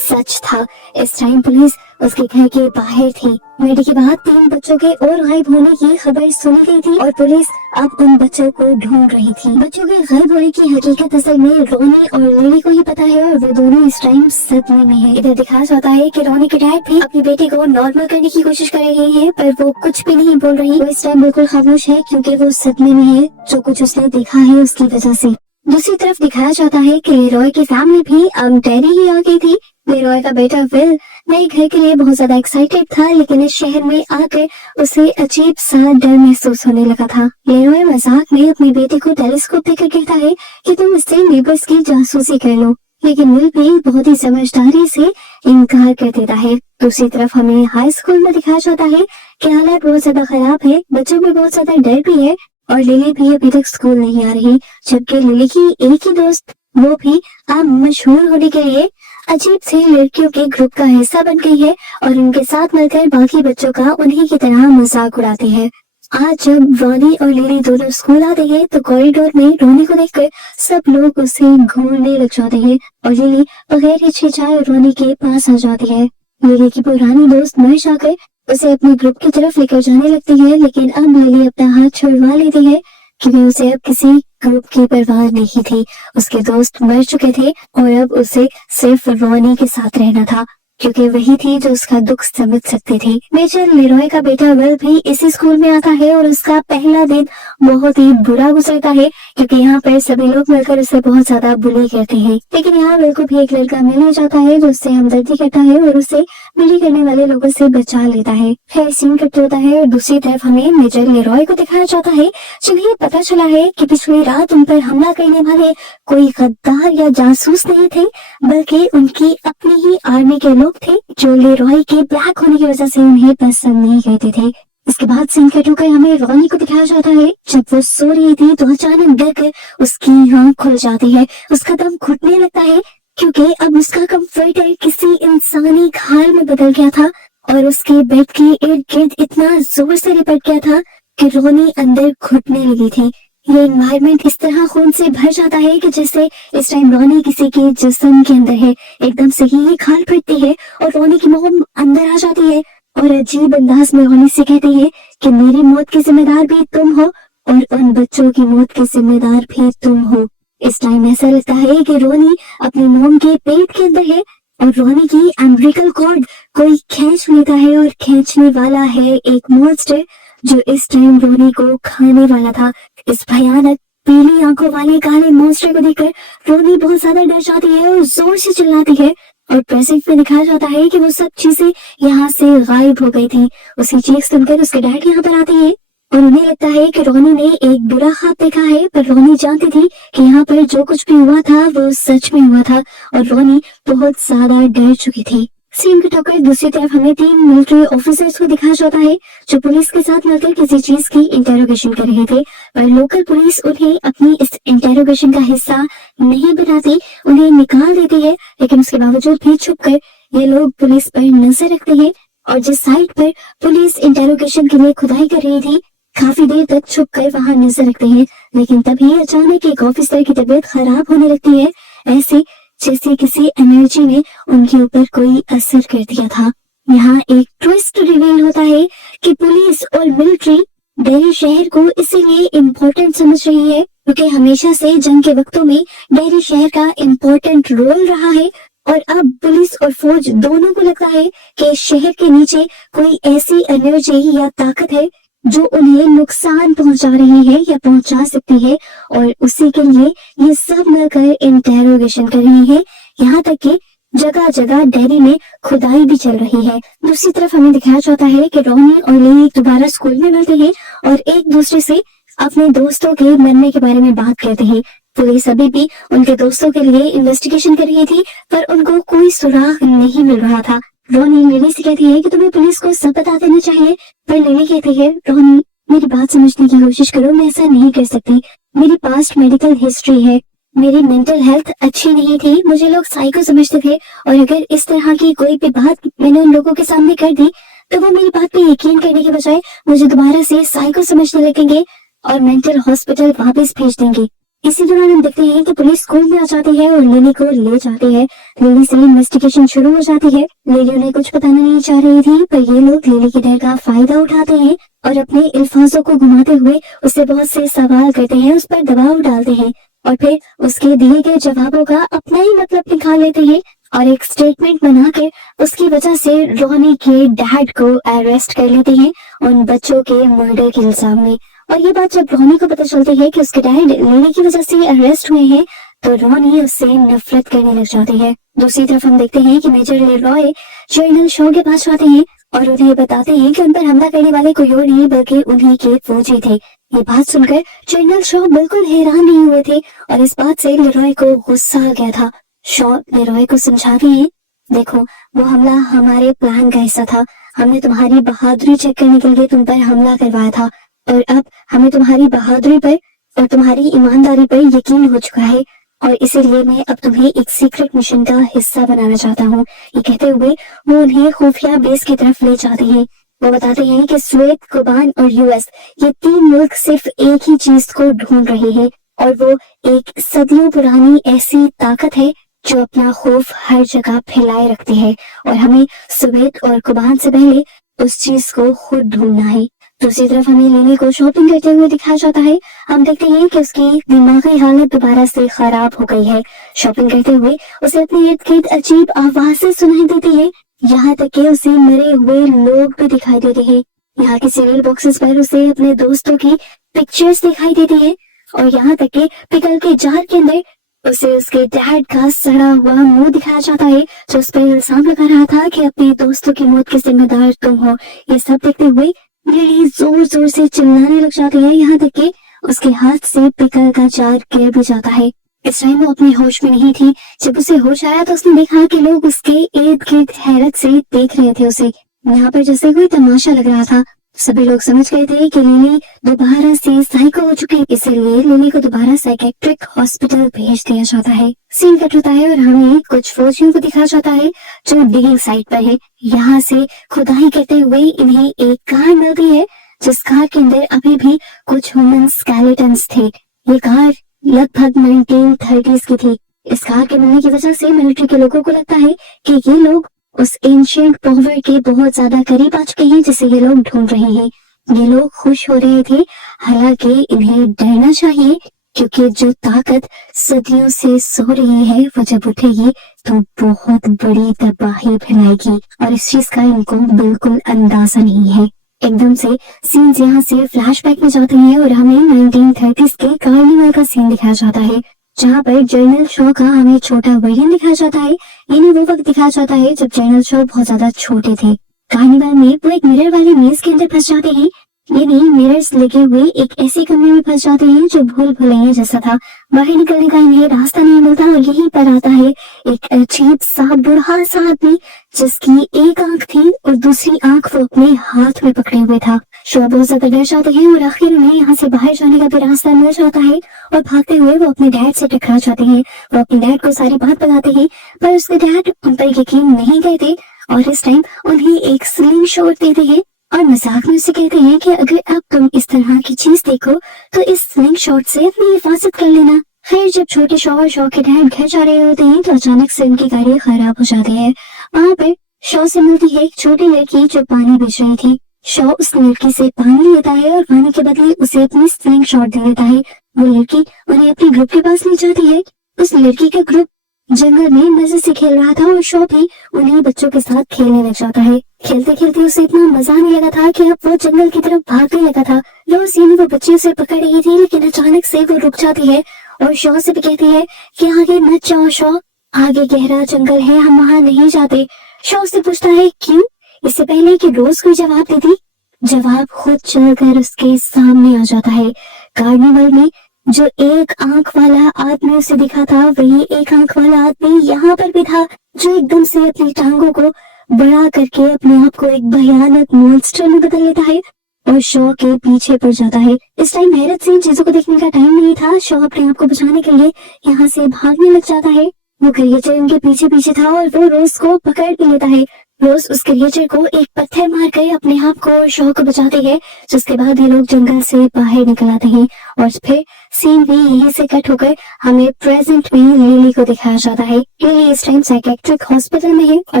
सच था। इस टाइम पुलिस उसके घर के बाहर थी। मेडी के बाद 3 बच्चों के और गायब होने की खबर सुनी गई थी और पुलिस अब उन बच्चों को ढूंढ रही थी। बच्चों के गायब होने की हकीकत असल में रोनी और लिली को ही पता है और वो दोनों इस टाइम सदमे में है। इधर दिखाया जाता है कि रोनी के डैड भी अपनी बेटी को नॉर्मल करने की कोशिश कर रहे हैं पर वो कुछ भी नहीं बोल रही। वो इस टाइम बिल्कुल खामोश है क्योंकि वो सदमे में है जो कुछ उसने देखा है उसकी वजह से। दूसरी तरफ दिखाया जाता है कि लेरॉय की फैमिली भी अब टेरी ही आ गई थी। लेरॉय का बेटा विल नए घर के लिए बहुत ज्यादा एक्साइटेड था, लेकिन इस शहर में आकर उसे अजीब सा डर महसूस होने लगा था। लेरॉय मजाक में अपनी बेटी को टेलीस्कोप देकर कहता है कि तुम इससे नेबर्स की जासूसी कर लो, लेकिन विल भी बहुत ही समझदारी से इनकार कर देता है। दूसरी तरफ हमें हाई स्कूल में दिखाया जाता है कि हालात बहुत ज्यादा खराब है, बच्चों में बहुत ज्यादा डर भी है और लिली भी अभी तक स्कूल नहीं आ रही, जबकि लिली की एक ही दोस्त वो भी अब मशहूर होने के लिए अजीब से लड़कियों के ग्रुप का हिस्सा बन गई है और उनके साथ मिलकर बाकी बच्चों का उन्हीं की तरह मजाक उड़ाती है। आज जब रोनी और लिली दोनों स्कूल आते हैं तो कॉरिडोर में रोनी को देखकर सब लोग उसे घूरने लग जाते हैं और लिली बगैर हिचकिचाए रोनी के पास आ जाती है। लिली की पुरानी दोस्त मर्श आकर उसे अपने ग्रुप की तरफ लेकर जाने लगती है, लेकिन अब लिली अपना हाथ छुड़वा लेती है क्योंकि उसे अब किसी ग्रुप की परवाह नहीं थी। उसके दोस्त मर चुके थे और अब उसे सिर्फ रोनी के साथ रहना था क्योंकि वही थी जो उसका दुख समझ सकती थी। मेजर लेरॉय का बेटा विल भी इसी स्कूल में आता है और उसका पहला दिन बहुत ही बुरा गुजरता है क्योंकि यहाँ पर सभी लोग मिलकर उसे बहुत ज्यादा बुली करते हैं। लेकिन यहाँ विल को भी एक लड़का मिल जाता है जो उससे हमदर्दी करता है और उसे बुली करने वाले लोगों से बचा लेता है। फिर सीन कट होता है और दूसरी तरफ हमें मेजर लेरॉय को दिखाया जाता है जिन्हें पता चला है कि पिछली रात उन पर हमला करने वाले कोई गद्दार या जासूस नहीं थे, बल्कि उनकी अपनी ही आर्मी के लोग थे जो लेरॉय के ब्लैक होने की वजह से उन्हें पसंद नहीं करते थे। इसके बाद सीन कट होकर हमें रोनी को दिखाया जाता है जब वो सो रही थी तो अचानक डरकर उसकी आंख खुल जाती है। उसका दम घुटने लगता है क्योंकि अब उसका कंफर्टर किसी इंसानी खाल में बदल गया था और उसके बेड के इर्द गिर्द इतना जोर से लिपट गया था कि रोनी अंदर घुटने लगी थी। ये एनवायरनमेंट इस तरह खून से भर जाता है कि जैसे इस टाइम रोनी किसी के जिस्म के अंदर है। एकदम से ही ये खाल फटती है और रोनी की मोम अंदर आ जाती है और अजीब अंदाज में रोनी से कहती है कि मेरी मौत की जिम्मेदार भी तुम हो और उन बच्चों की मौत की जिम्मेदार भी तुम हो। इस टाइम ऐसा लगता है कि रोनी अपनी मोम के पेट के अंदर है और रोनी की अम्बिलिकल कॉर्ड कोई खींच लेता है और खींचने वाला है एक मॉन्स्टर जो इस टाइम रोनी को खाने वाला था। इस भयानक पीली आंखों वाले काले मॉन्स्टर को देखकर रोनी बहुत ज्यादा डर जाती है और जोर से चिल्लाती है और प्रेजेंट में दिखाया जाता है कि वो सब चीजें यहाँ से गायब हो गई थी। उसकी चीख सुनकर उसके डैड यहाँ पर आते हैं और उन्हें लगता है कि रोनी ने एक बुरा ख्वाब देखा है, पर रोनी जानती थी कि यहाँ पर जो कुछ भी हुआ था वो सच में हुआ था और रोनी बहुत ज्यादा डर चुकी थी। सीन कट होकर दूसरी तरफ हमें 3 मिलिट्री ऑफिसर्स को दिखाया जाता है जो पुलिस के साथ मिलकर किसी चीज की इंटेरोगेशन कर रहे थे, पर लोकल पुलिस उन्हें अपनी इस इंटेरोगेशन का हिस्सा नहीं बनाती, उन्हें निकाल देती है। लेकिन उसके बावजूद भी छुपकर ये लोग पुलिस पर नजर रखते हैं और जिस साइट पर पुलिस इंटेरोगेशन के लिए खुदाई कर रही थी काफी देर तक छुपकर वहां नजर रखते हैं। लेकिन तभी अचानक एक ऑफिसर की तबीयत खराब होने लगती है, ऐसे जैसे किसी एनर्जी ने उनके ऊपर कोई असर कर दिया था। यहाँ एक ट्विस्ट रिवील होता है कि पुलिस और मिलिट्री डेरी शहर को इसीलिए इम्पोर्टेंट समझ रही है क्योंकि हमेशा से जंग के वक्तों में डेरी शहर का इम्पोर्टेंट रोल रहा है और अब पुलिस और फौज दोनों को लगता है कि शहर के नीचे कोई ऐसी एनर्जी या ताकत है जो उन्हें नुकसान पहुंचा रही है या पहुंचा सकती है और उसी के लिए ये सब मिलकर इंटेरोगेशन कर रही है। यहाँ तक कि जगह जगह डेरी में खुदाई भी चल रही है। दूसरी तरफ हमें दिखाया जाता है कि रोनी और लिली दोबारा स्कूल में मिलते हैं और एक दूसरे से अपने दोस्तों के मरने के बारे में बात करते हैं। पुलिस अभी भी उनके दोस्तों के लिए इन्वेस्टिगेशन कर रही थी पर उनको कोई सुराग नहीं मिल रहा था। रोनी लिली से कहती है कि तुम्हें पुलिस को सब बता देना चाहिए पर लिली कहती है रोनी मेरी बात समझने की कोशिश करो, मैं ऐसा नहीं कर सकती। मेरी पास्ट मेडिकल हिस्ट्री है, मेरी मेंटल हेल्थ अच्छी नहीं थी, मुझे लोग साइको समझते थे और अगर इस तरह की कोई भी बात मैंने उन लोगों के सामने कर दी तो वो मेरी बात पे यकीन करने के बजाय मुझे दोबारा से साइको समझने लगेंगे और मेंटल हॉस्पिटल वापस भेज देंगे। इसी दौरान हम देखते हैं कि पुलिस स्कूल में आ जाती है और लिली को ले जाती है। लिली से इन्वेस्टिगेशन शुरू हो जाती है। लिली उन्हें कुछ बताना नहीं चाह रही थी पर ये लोग लिली के डर का फायदा उठाते हैं और अपने अल्फाजों को घुमाते हुए उससे बहुत से सवाल करते हैं, उस पर दबाव डालते हैं और फिर उसके दिए गए जवाबों का अपना ही मतलब निकाल लेते हैं और एक स्टेटमेंट बनाकर उसकी वजह से रोनी के डैड को अरेस्ट कर लेते हैं उन बच्चों के मर्डर के इल्जाम में। और ये बात जब रोनी को पता चलती है कि उसके डैड लिली की वजह से अरेस्ट हुए हैं तो रोनी उससे नफरत करने लग जाती है। दूसरी तरफ हम देखते हैं कि मेजर लेरॉय जनरल शॉ के पास आते हैं और उन्हें बताते हैं कि उन पर हमला करने वाले कोई और नहीं बल्कि उन्हीं के फौजी थे। ये बात सुनकर जनरल शॉ बिल्कुल हैरान नहीं हुए थे और इस बात से लेरॉय को गुस्सा आ गया था। शॉ लेरॉय को समझाते हैं देखो वो हमला हमारे प्लान का हिस्सा था, हमने तुम्हारी बहादुरी चेक करने के लिए तुम पर हमला करवाया था और अब हमें तुम्हारी बहादुरी पर और तुम्हारी ईमानदारी पर यकीन हो चुका है और इसीलिए मैं अब तुम्हें एक सीक्रेट मिशन का हिस्सा बनाना चाहता हूँ। ये कहते हुए वो उन्हें खुफिया बेस की तरफ ले जाते हैं। वो बताते हैं कि स्वेत, कुबान और यूएस ये तीन मुल्क सिर्फ एक ही चीज को ढूंढ रहे हैं और वो एक सदियों पुरानी ऐसी ताकत है जो अपना खौफ हर जगह फैलाए रखती है और हमें स्वेत और कुबान से पहले उस चीज को खुद ढूंढना है। दूसरी तरफ हमें लिली को शॉपिंग करते हुए दिखाया जाता है। हम देखते हैं कि उसकी दिमागी हालत दोबारा से खराब हो गई है। शॉपिंग करते हुए उसे अपने इर्द गिर्द अजीब आवाजें सुनाई देती है, यहाँ तक कि उसे मरे हुए लोग भी दिखाई देते हैं। यहाँ के सीरियल बॉक्सेस पर उसे अपने दोस्तों की पिक्चर्स दिखाई देती है और यहाँ तक कि पिकल के जार के अंदर उसे उसके डैड का सड़ा हुआ मुंह दिखाया जाता है जो उस पर इल्जाम लगा रहा था कि अपने दोस्तों की मौत के जिम्मेदार तुम हो। ये सब देखते हुए लिली जोर जोर से चिल्लाने लग जाती है, यहाँ तक कि उसके हाथ से पिकल का जार गिर भी जाता है। इस टाइम वो अपने होश में नहीं थी। जब उसे होश आया तो उसने देखा कि लोग उसके इर्द गिर्द हैरत से देख रहे थे उसे। यहाँ पर जैसे कोई तमाशा लग रहा था। सभी लोग समझ गए थे कि लिली दोबारा से साइको हो चुकी है, इसलिए लिली को दोबारा साइकेट्रिक हॉस्पिटल भेज दिया जाता है। सीन कट होता है और हमें कुछ फौजियों को दिखाया जाता है जो डिगिंग साइट पर है। यहाँ से खुदाई करते हुए इन्हें एक कार मिलती है जिस कार के अंदर अभी भी कुछ ह्यूमन स्केलेटन्स थे। ये कार लगभग 1930s की थी। इस कार के मिलने की वजह से मिलिट्री के लोगों को लगता है कि ये लोग उस एंशिएंट पावर के बहुत ज्यादा करीब आ चुके हैं जिसे ये लोग ढूंढ रहे हैं। ये लोग खुश हो रहे थे, हालांकि इन्हें डरना चाहिए क्योंकि जो ताकत सदियों से सो रही है वो जब उठेगी तो बहुत बड़ी तबाही फैलाएगी और इस चीज का इनको बिल्कुल अंदाजा नहीं है। एकदम से सीन्स यहाँ से फ्लैशबैक में जाते हैं और हमें 1930s के कार्निवल का सीन दिखाया जाता है जहाँ पर जनरल शॉ का हमें छोटा वर्जन दिखाया जाता है। यानी वो वक्त दिखाया जाता है जब जनरल शॉ बहुत ज्यादा छोटे थे। कार्निवल में वो एक मिरर वाले मेज के अंदर फंस जाते हैं, यानी मिरर्स लगे हुए एक ऐसे कमरे में फंस जाते हैं जो भूल भुलैया जैसा था। बाहर निकलने का इन्हें रास्ता नहीं मिलता और यहीं पर आता है एक अजीब सा बूढ़ा सा आदमी जिसकी एक आंख थी और दूसरी आंख वो अपने हाथ में पकड़े हुए था। शॉ बहुत ज्यादा डर जाते हैं और आखिर उन्हें यहाँ से बाहर जाने का भी रास्ता मिल जाता है और भागते हुए वो अपने डैड से टकरा जाते हैं। वो अपने डैड को सारी बात बताते हैं पर उसके डैड उन पर यकीन नहीं करते और इस टाइम उन्हें एक स्लिंग शॉट देते हैं और मजाक में उसे कहते हैं कि अगर अब तुम इस तरह की चीज देखो तो इस स्लिंग शॉट से अपनी हिफाजत कर लेना। फिर जब छोटे शॉ और शॉ के डैड घर जा रहे होते हैं तो अचानक से उनकी गाड़ी खराब हो जाती है। वहाँ पर शॉ से मिलती है एक छोटी लड़की जो पानी बेच रही थी। शॉ उस लड़की से पानी लेता है और पानी के बदले उसे अपनी स्लिंग शॉट दे देता है। वो लड़की उन्हें अपने ग्रुप के पास ले जाती है। उस लड़की का ग्रुप जंगल में मजे से खेल रहा था और शॉ भी उन्हीं बच्चों के साथ खेलने लग जाता है। खेलते खेलते उसे इतना मजा आने लगा था कि अब वो जंगल की तरफ भागने लगा था। रोज यानी वो बच्ची उसे पकड़ रही थी, लेकिन अचानक से वो रुक जाती है और शॉ से भी कहती है कि आगे मत जाओ शॉ, आगे गहरा जंगल है, हम वहाँ नहीं जाते। शॉ से पूछता है क्यों। इससे पहले कि रोज कोई जवाब देती, जवाब खुद चलकर उसके सामने आ जाता है। कार्निवल में जो एक आंख वाला आदमी उसे दिखा था, वही एक आंख वाला आदमी यहाँ पर भी था, जो एकदम से अपनी टांगों को बड़ा करके अपने आप को एक भयानक मॉन्स्टर में बदल लेता है और शॉ के पीछे पड़ जाता है। इस टाइम हैरत से चीजों को देखने का टाइम नहीं था। शॉ अपने आप को बचाने के लिए यहाँ से भागने लग जाता है। वो क्रिएचर उनके पीछे पीछे था और वो रोज को पकड़ भी लेता है। रोज उस क्रिएचर को एक पत्थर मार कर अपने आप को और शॉ को बचाती है, जिसके बाद ये लोग जंगल से बाहर निकल आते हैं और फिर सीन भी यहीं से कट होकर हमें प्रेजेंट में लिली को दिखाया जाता है। लिली इस टाइम साइकेट्रिक हॉस्पिटल में है और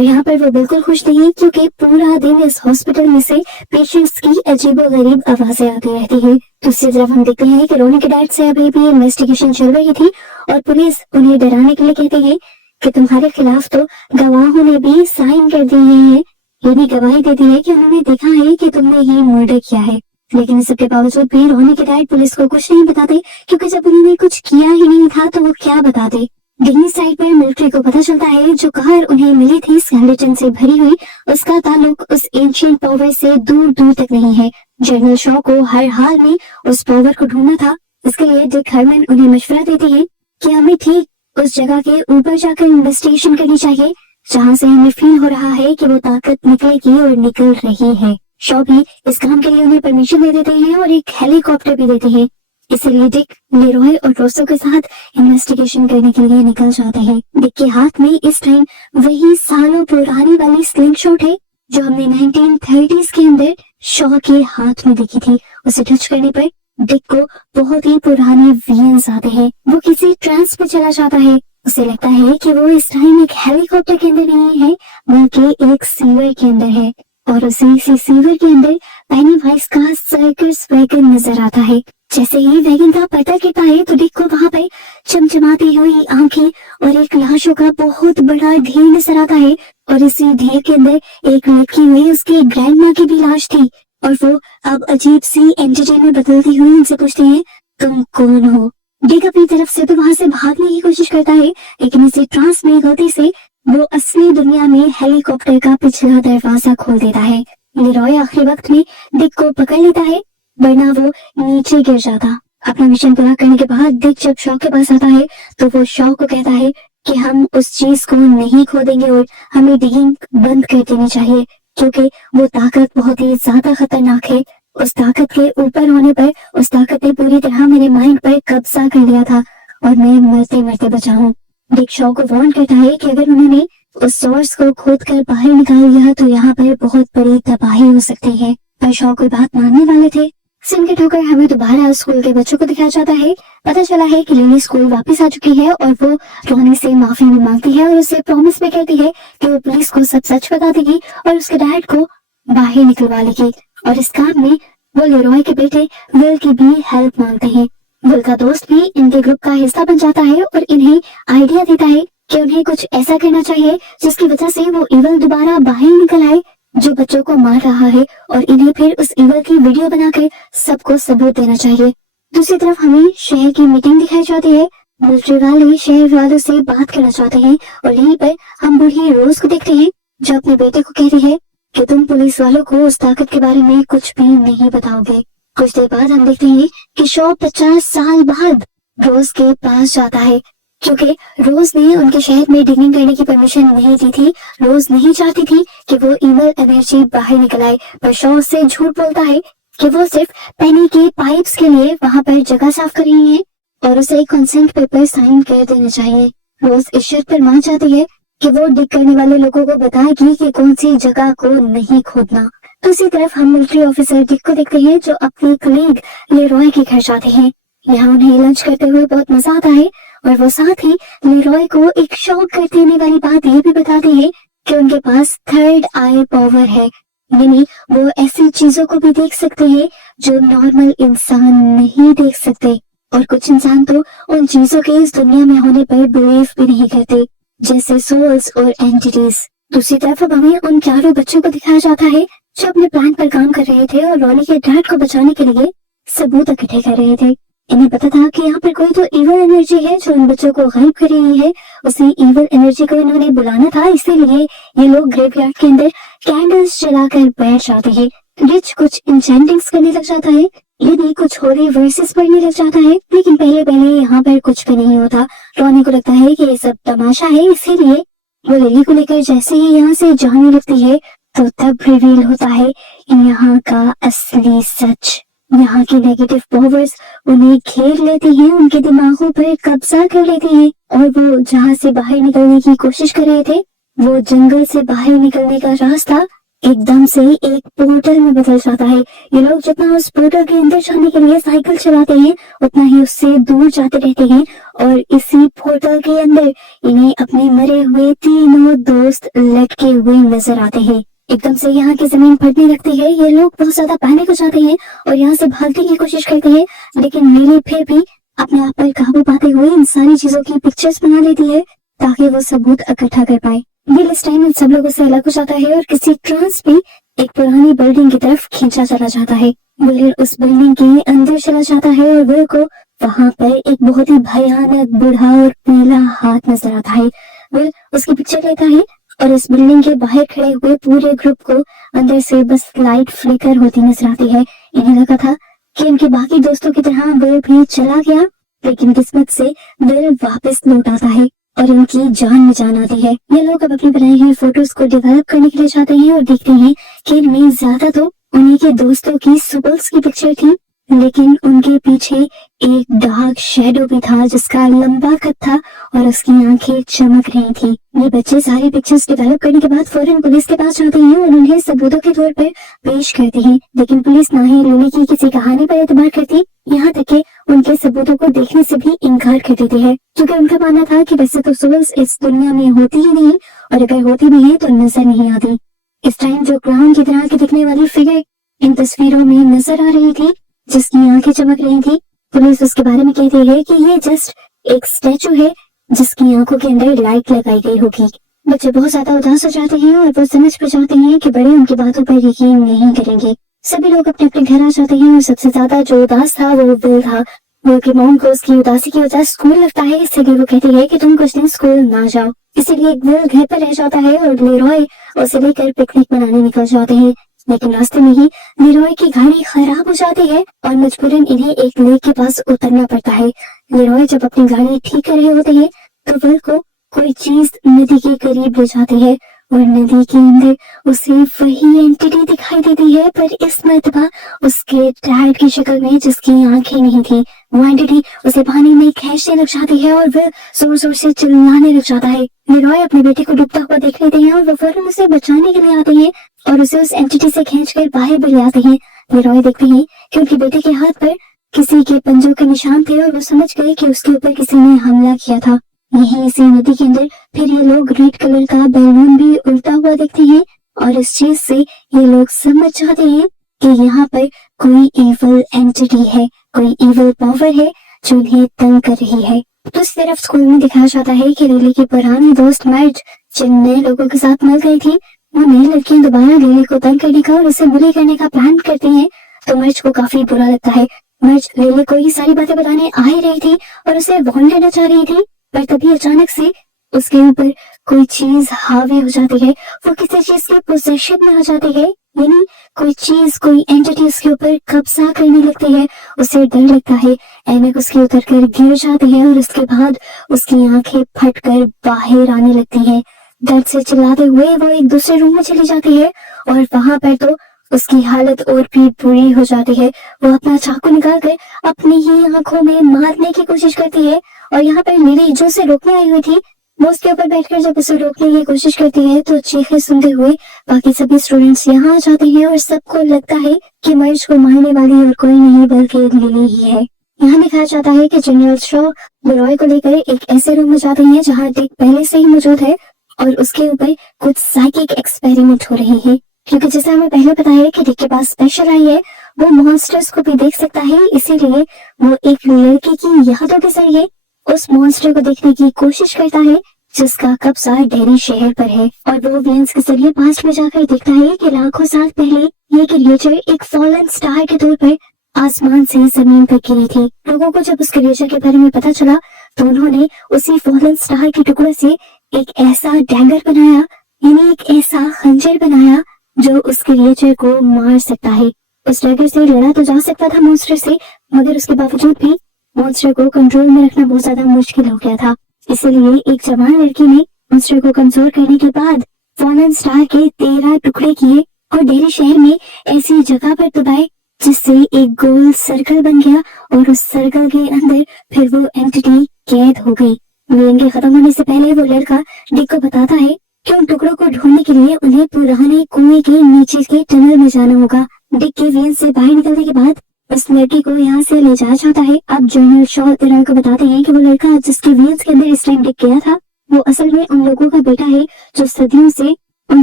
यहाँ पर वो बिल्कुल खुश नहीं, क्योंकि पूरा दिन इस हॉस्पिटल में से पेशेंट्स की अजीबोगरीब आवाजें आती रहती है। दूसरी तरफ हम देखते हैं कि रोनी के डैड से अभी भी इन्वेस्टिगेशन चल रही थी और पुलिस उन्हें डराने के लिए कहती है कि तुम्हारे खिलाफ तो गवाहों ने भी साइन कर दिए हैं। ये भी गवाही देती है कि उन्होंने देखा है कि तुमने ये मर्डर किया है। लेकिन इस सबके बावजूद भी रोनी के डैड पुलिस को कुछ नहीं बताते, क्योंकि जब उन्होंने कुछ किया ही नहीं था तो वो क्या बताते। डिग्नी साइड पर मिलिट्री को पता चलता है जो कार उन्हें मिली थी स्केलेटन से भरी हुई, उसका ताल्लुक उस एंशिएंट पावर से दूर दूर तक नहीं है। जनरल शॉ को हर हाल में उस पावर को ढूंढना था। इसके लिए डिक हरमन उन्हें मशवरा देती है कि हमें ठीक उस जगह के ऊपर जाकर इन्वेस्टिगेशन करनी चाहिए जहाँ से हमें फील हो रहा है कि वो ताकत निकलेगी और निकल रही है। शॉ भी इस काम के लिए उन्हें परमिशन दे देते हैं और एक हेलीकॉप्टर भी देते हैं। इसलिए डिक लेरॉय और रोसो के साथ इन्वेस्टिगेशन करने के लिए निकल जाते हैं। डिक के हाथ में इस टाइम वही सालों पुरानी वाली स्लिंग शॉट है जो हमने 1930s के अंदर शॉ के हाथ में देखी थी। उसे टच करने पर डिक को बहुत ही पुराने विजन्स आते हैं। वो किसी ट्रांस में चला जाता है। उसे लगता है कि वो इस टाइम एक हेलीकॉप्टर के अंदर नहीं है, बल्कि एक सीवर के अंदर है और उसी सीवर के अंदर पेनीवाइज का सर्कस वैगन नजर आता है। जैसे ही वैगन का पर्दा गिरता है तो डिक को वहाँ पर चमचमाती हुई आंखें और एक लाशों का बहुत बड़ा ढेर नजर आता है और इसी ढेर के अंदर एक लड़की हुई उसकी ग्रैंडमा की भी लाश थी और वो अब अजीब सी एंटिटी में बदलती हुई उनसे पूछती है तुम कौन हो। डिक अपनी तरफ से तो वहां से भागने की कोशिश करता है, लेकिन इसी ट्रांस में गलती से वो असली दुनिया में हेलीकॉप्टर का पिछला दरवाजा खोल देता है। लेरॉय आखिरी वक्त में डिक को पकड़ लेता है, वरना वो नीचे गिर जाता। अपना मिशन पूरा करने के बाद डिक जब शॉ के पास आता है तो वो शॉ को कहता है कि हम उस चीज को नहीं खोदेंगे और हमें डिगिंग बंद कर देनी चाहिए, क्योंकि वो ताकत बहुत ही ज्यादा खतरनाक है। उस ताकत के ऊपर होने पर उस ताकत ने पूरी तरह मेरे माइंड पर कब्जा कर लिया था और मैं मरते मरते बचा हूँ। डिक शॉ को वार्न करता है कि अगर उन्होंने उस सोर्स को खोद कर बाहर निकाल दिया तो यहाँ पर बहुत बड़ी तबाही हो सकती है। पर शॉ कोई बात मानने वाले थे। सीन कट होकर हमें दोबारा स्कूल के बच्चों को दिखाया जाता है। पता चला है कि लिली स्कूल वापस आ चुकी है और वो रोनी से माफी भी मांगती है और उसे प्रॉमिस भी करती है कि वो पुलिस को सब सच बता देगी और उसके डैड को बाहर निकलवा लेगी। और इस काम में वो लेरॉय के बेटे विल की भी हेल्प मांगते हैं। विल का दोस्त भी इनके ग्रुप का हिस्सा बन जाता है और इन्हें आइडिया देता है कि उन्हें कुछ ऐसा करना चाहिए जिसकी वजह से वो इवल दोबारा बाहर निकल आए जो बच्चों को मार रहा है, और इन्हें फिर उस इवल की वीडियो बनाकर सबको सबूत देना चाहिए। दूसरी तरफ हमें शहर की मीटिंग दिखाई जाती है। मिलिट्री वाले शहर वालों से बात करना चाहते हैं और यहीं पर हम बूढ़ी रोज को देखते हैं जो अपने बेटे को कहती है कि तुम पुलिस वालों को उस ताकत के बारे में कुछ भी नहीं बताओगे। कुछ देर बाद हम देखते हैं कि शॉ 50 साल बाद रोज के पास जाता है, क्योंकि रोज ने उनके शहर में डिगिंग करने की परमिशन नहीं दी थी। रोज नहीं चाहती थी कि वो इवल एनर्जी बाहर निकल आए, पर शॉ उससे झूठ बोलता है कि वो सिर्फ पेनी के पाइप्स के लिए वहाँ पर जगह साफ कर रही है और उसे कंसेंट पेपर साइन कर देना चाहिए। रोज इस शर्त पर मान जाती है कि वो डिग करने वाले लोगों को बताएगी कि कौन सी जगह को नहीं खोदना। दूसरी तरफ हम मिलिट्री ऑफिसर डिक को देखते हैं जो अपनी कलीग लेरॉय के घर जाते हैं। यहाँ उन्हें लंच करते हुए बहुत मजा आता है और वो साथ ही लेरॉय को एक शॉक कर देने वाली बात ये भी बताते हैं कि उनके पास थर्ड आई पावर है, यानी वो ऐसी चीजों को भी देख सकते हैं जो नॉर्मल इंसान नहीं देख सकते। और कुछ इंसान तो उन चीजों के इस दुनिया में होने पर बिलीव भी नहीं करते, जैसे सोल्स और एंटिटीज। दूसरी तरफ अब हमें उन 4 बच्चों को दिखाया जाता है जो अपने प्लान पर काम कर रहे थे और रॉनी के डैड को बचाने के लिए सबूत इकट्ठे कर रहे थे। इन्हें पता था कि यहाँ पर कोई तो इवल एनर्जी है जो इन बच्चों को गायब कर रही है। उसी इवल एनर्जी को इन्होंने बुलाना था, इसीलिए ये लोग ग्रेवयार्ड के अंदर कैंडल्स जलाकर बैठ जाते हैं। रिच कुछ इंचेंटिंग्स करने लग जाता है, लिली कुछ होली वर्सेस पढ़ने लग जाता है। लेकिन पहले पहले यहाँ पर कुछ भी नहीं होता। रॉनी को लगता है कि ये सब तमाशा है, इसीलिए वो लिली को लेकर जैसे ही यहाँ से जाने लगती है तो तब रिवील होता है यहाँ का असली सच। यहाँ की नेगेटिव पावर्स उन्हें घेर लेती हैं, उनके दिमागों पर कब्जा कर लेती हैं और वो जहाँ से बाहर निकलने की कोशिश कर रहे थे, वो जंगल से बाहर निकलने का रास्ता एकदम से एक पोर्टल में बदल जाता है। ये लोग जितना उस पोर्टल के अंदर जाने के लिए साइकिल चलाते हैं, उतना ही उससे दूर जाते रहते हैं और इसी पोर्टल के अंदर इन्हें अपने मरे हुए 3 दोस्त लटके हुए नजर आते हैं। एकदम से यहाँ की जमीन फटने लगती है। ये लोग बहुत ज्यादा पैनिक हो जाते हैं और यहाँ से भागने की कोशिश करते हैं, लेकिन लिली फिर भी अपने आप पर काबू पाते हुए इन सारी चीजों की पिक्चर्स बना लेती है ताकि वो सबूत इकट्ठा कर पाए। विल इस टाइम इन सब लोगों से अलग हो जाता है और किसी ट्रांस में एक पुरानी बिल्डिंग की तरफ खींचा चला जाता है। विल उस बिल्डिंग के अंदर चला जाता है और विल को वहाँ पर एक बहुत ही भयानक बूढ़ा और पीला हाथ नजर आता है। विल उसकी पिक्चर लेता है और इस बिल्डिंग के बाहर खड़े हुए पूरे ग्रुप को अंदर से बस लाइट फ्लिकर होती नजर आती है। इन्हें लगा था कि इनके बाकी दोस्तों की तरह विल भी चला गया, लेकिन किस्मत से विल वापस लौट आता है और इनकी जान में जान आती है। ये लोग अब अपनी बनाई हुई फोटोज को डेवलप करने के लिए जाते हैं और देखते हैं कि इनमें ज्यादा तो उन्हीं के दोस्तों की सुपल्स की पिक्चर थी, लेकिन उनके पीछे एक डार्क शेडो भी था जिसका लंबा कद था और उसकी आंखें चमक रही थी। ये बच्चे सारी पिक्चर्स डेवलप करने के बाद फौरन पुलिस के पास जाते हैं और उन्हें सबूतों के तौर पर पेश करते हैं, लेकिन पुलिस ना ही लिली की किसी कहानी पर एतबार करती, यहाँ तक कि उनके सबूतों को देखने से भी इनकार कर देती है, क्योंकि उनका मानना था कि वैसे तो सोल्स इस दुनिया में होती ही नहीं और अगर होती भी है तो नजर नहीं आती। इस टाइम जो क्राउन की तरह की दिखने वाली फिगर इन तस्वीरों में नजर आ रही थी, जिसकी आंखें चमक रही थी, पुलिस उसके बारे में कहती है कि ये जस्ट एक स्टैचू है जिसकी आंखों के अंदर लाइट लगाई गई होगी। बच्चे बहुत ज्यादा उदास हो जाते हैं और वो समझ पर जाते हैं कि बड़े उनकी बातों पर यकीन नहीं करेंगे। सभी लोग अपने अपने घर आ जाते हैं और सबसे ज्यादा जो उदास था वो विल था। विल की मॉम को उसकी उदासी की वजह स्कूल लगता है, इसलिए वो कहती है कि तुम कुछ दिन स्कूल ना जाओ। इसीलिए विल घर पर रह जाता है और लेरॉय उसे लेकर पिकनिक मनाने निकल जाते हैं, लेकिन रास्ते में ही लेरॉय की गाड़ी खराब हो जाती है और मजबूरन इन्हें एक लेक के पास उतरना पड़ता है। लेरॉय जब अपनी गाड़ी ठीक कर रहे होते हैं तो विल को कोई चीज नदी के करीब ले जाती है और नदी के अंदर उसे वही एंटिटी दिखाई देती है, पर इस मर्तबा उसके डैड की शक्ल में जिसकी आंखें नहीं थी। वो एंटिटी उसे पानी में खींचने लग जाती है और वह जोर जोर से चिल्लाने लग जाता है। लेरॉय अपने बेटे को डूबता हुआ देख लेते हैं और वो फौरन उसे बचाने के लिए आते हैं और उसे उस एंटिटी से खींचकर बाहर भी ले आते हैं। लेरॉय देखते हैं कि उनके बेटे के हाथ पर किसी के पंजों के निशान थे और वो समझ गए कि उसके ऊपर किसी ने हमला किया था। यही इसी नदी के अंदर फिर ये लोग रेड कलर का बैलून भी उड़ता हुआ देखते हैं और इस चीज से ये लोग समझ जाते हैं कि यहाँ पर कोई इवल एंटिटी है, कोई इवल पावर है जो इन्हें तंग कर रही है। तो इस तरफ स्कूल में दिखाया जाता है कि लिली की पुरानी दोस्त मर्ज जिन नए लोगों के साथ मिल गई थी, वो नई लड़कियां दोबारा लिली को तंग करने का और उसे बुली करने का प्लान करती हैं। तो मर्ज को काफी बुरा लगता है। मर्ज लिली को ये सारी बातें बताने आ ही रही थी और उसे वार्न करना चाह रही थी, पर तभी अचानक से उसके ऊपर कोई चीज हावी हो जाती है। वो किसी चीज के पोजेशन में आ जाती है, यानी कोई चीज, कोई एंटिटी उसके ऊपर कब्जा करने लगती है। उसे डर लगता है, ऐनक उसके उतर कर गिर जाती है और उसके बाद उसकी आंखें फटकर बाहर आने लगती हैं। दर्द से चिल्लाते हुए वो एक दूसरे रूम में चली जाती है और वहां पर तो उसकी हालत और भी बुरी हो जाती है। वो अपना चाकू निकालकर अपनी ही आंखों में मारने की कोशिश करती है और यहाँ पर लिली जो उसे रोकने आई हुई थी, वो उसके ऊपर बैठकर जब उसे रोकने की कोशिश करती है तो चीखें सुनते हुए बाकी सभी स्टूडेंट्स यहाँ आ जाते हैं और सबको लगता है कि मर्ज को मारने वाली और कोई नहीं बल्कि लिली ही है। यहाँ दिखाया जाता है कि जनरल शॉ लेरॉय को लेकर एक ऐसे रूम में जाते हैं जहाँ डिक पहले से ही मौजूद है और उसके ऊपर कुछ साइकिक एक्सपेरिमेंट हो रहे हैं। क्योंकि जैसा हमें पहले बताया कि डिक के पास स्पेशल आई है, वो मॉन्स्टर्स को भी देख सकता है, इसीलिए वो एक लड़की की यादों के जरिए उस मॉन्स्टर को देखने की कोशिश करता है जिसका कब्जा डेरी शहर पर है। और वो वेंस के जरिए पास्ट में जाकर देखता है कि लाखों साल पहले ये क्रिएचर एक फॉलन स्टार के तौर पर आसमान से जमीन पर गिरी थी। लोगों को जब उस क्रिएचर के बारे में पता चला तो उन्होंने उसी फॉलन स्टार के टुकड़े से एक ऐसा डैगर बनाया, यानी एक ऐसा खंजर बनाया जो उस क्रिएचर को मार सकता है। उस डैगर से लड़ा तो जा सकता था मॉन्स्टर से, मगर उसके बावजूद भी मॉन्स्टर को कंट्रोल में रखना बहुत ज्यादा मुश्किल हो गया था। इसलिए एक जवान लड़की ने मॉन्स्टर को कमजोर करने के बाद फॉलन स्टार के 13 टुकड़े किए और डेरी शहर में ऐसी जगह पर दबाए जिससे एक गोल सर्कल बन गया और उस सर्कल के अंदर फिर वो एंटिटी कैद हो गई। वेन के खत्म होने से पहले वो लड़का डिक को बताता है कि उन टुकड़ों को ढूंढने के लिए उन्हें पुराने कुएं के नीचे के टनल में जाना होगा। डिक के वेन से बाहर निकलने के बाद उस लड़की को यहाँ से ले जाया जाता है। अब जनरल शॉ इरल को बताते हैं कि वो लड़का जिसके वेन्स के अंदर इस टाइम डिक गया था, वो असल में उन लोगों का बेटा है जो सदियों से उन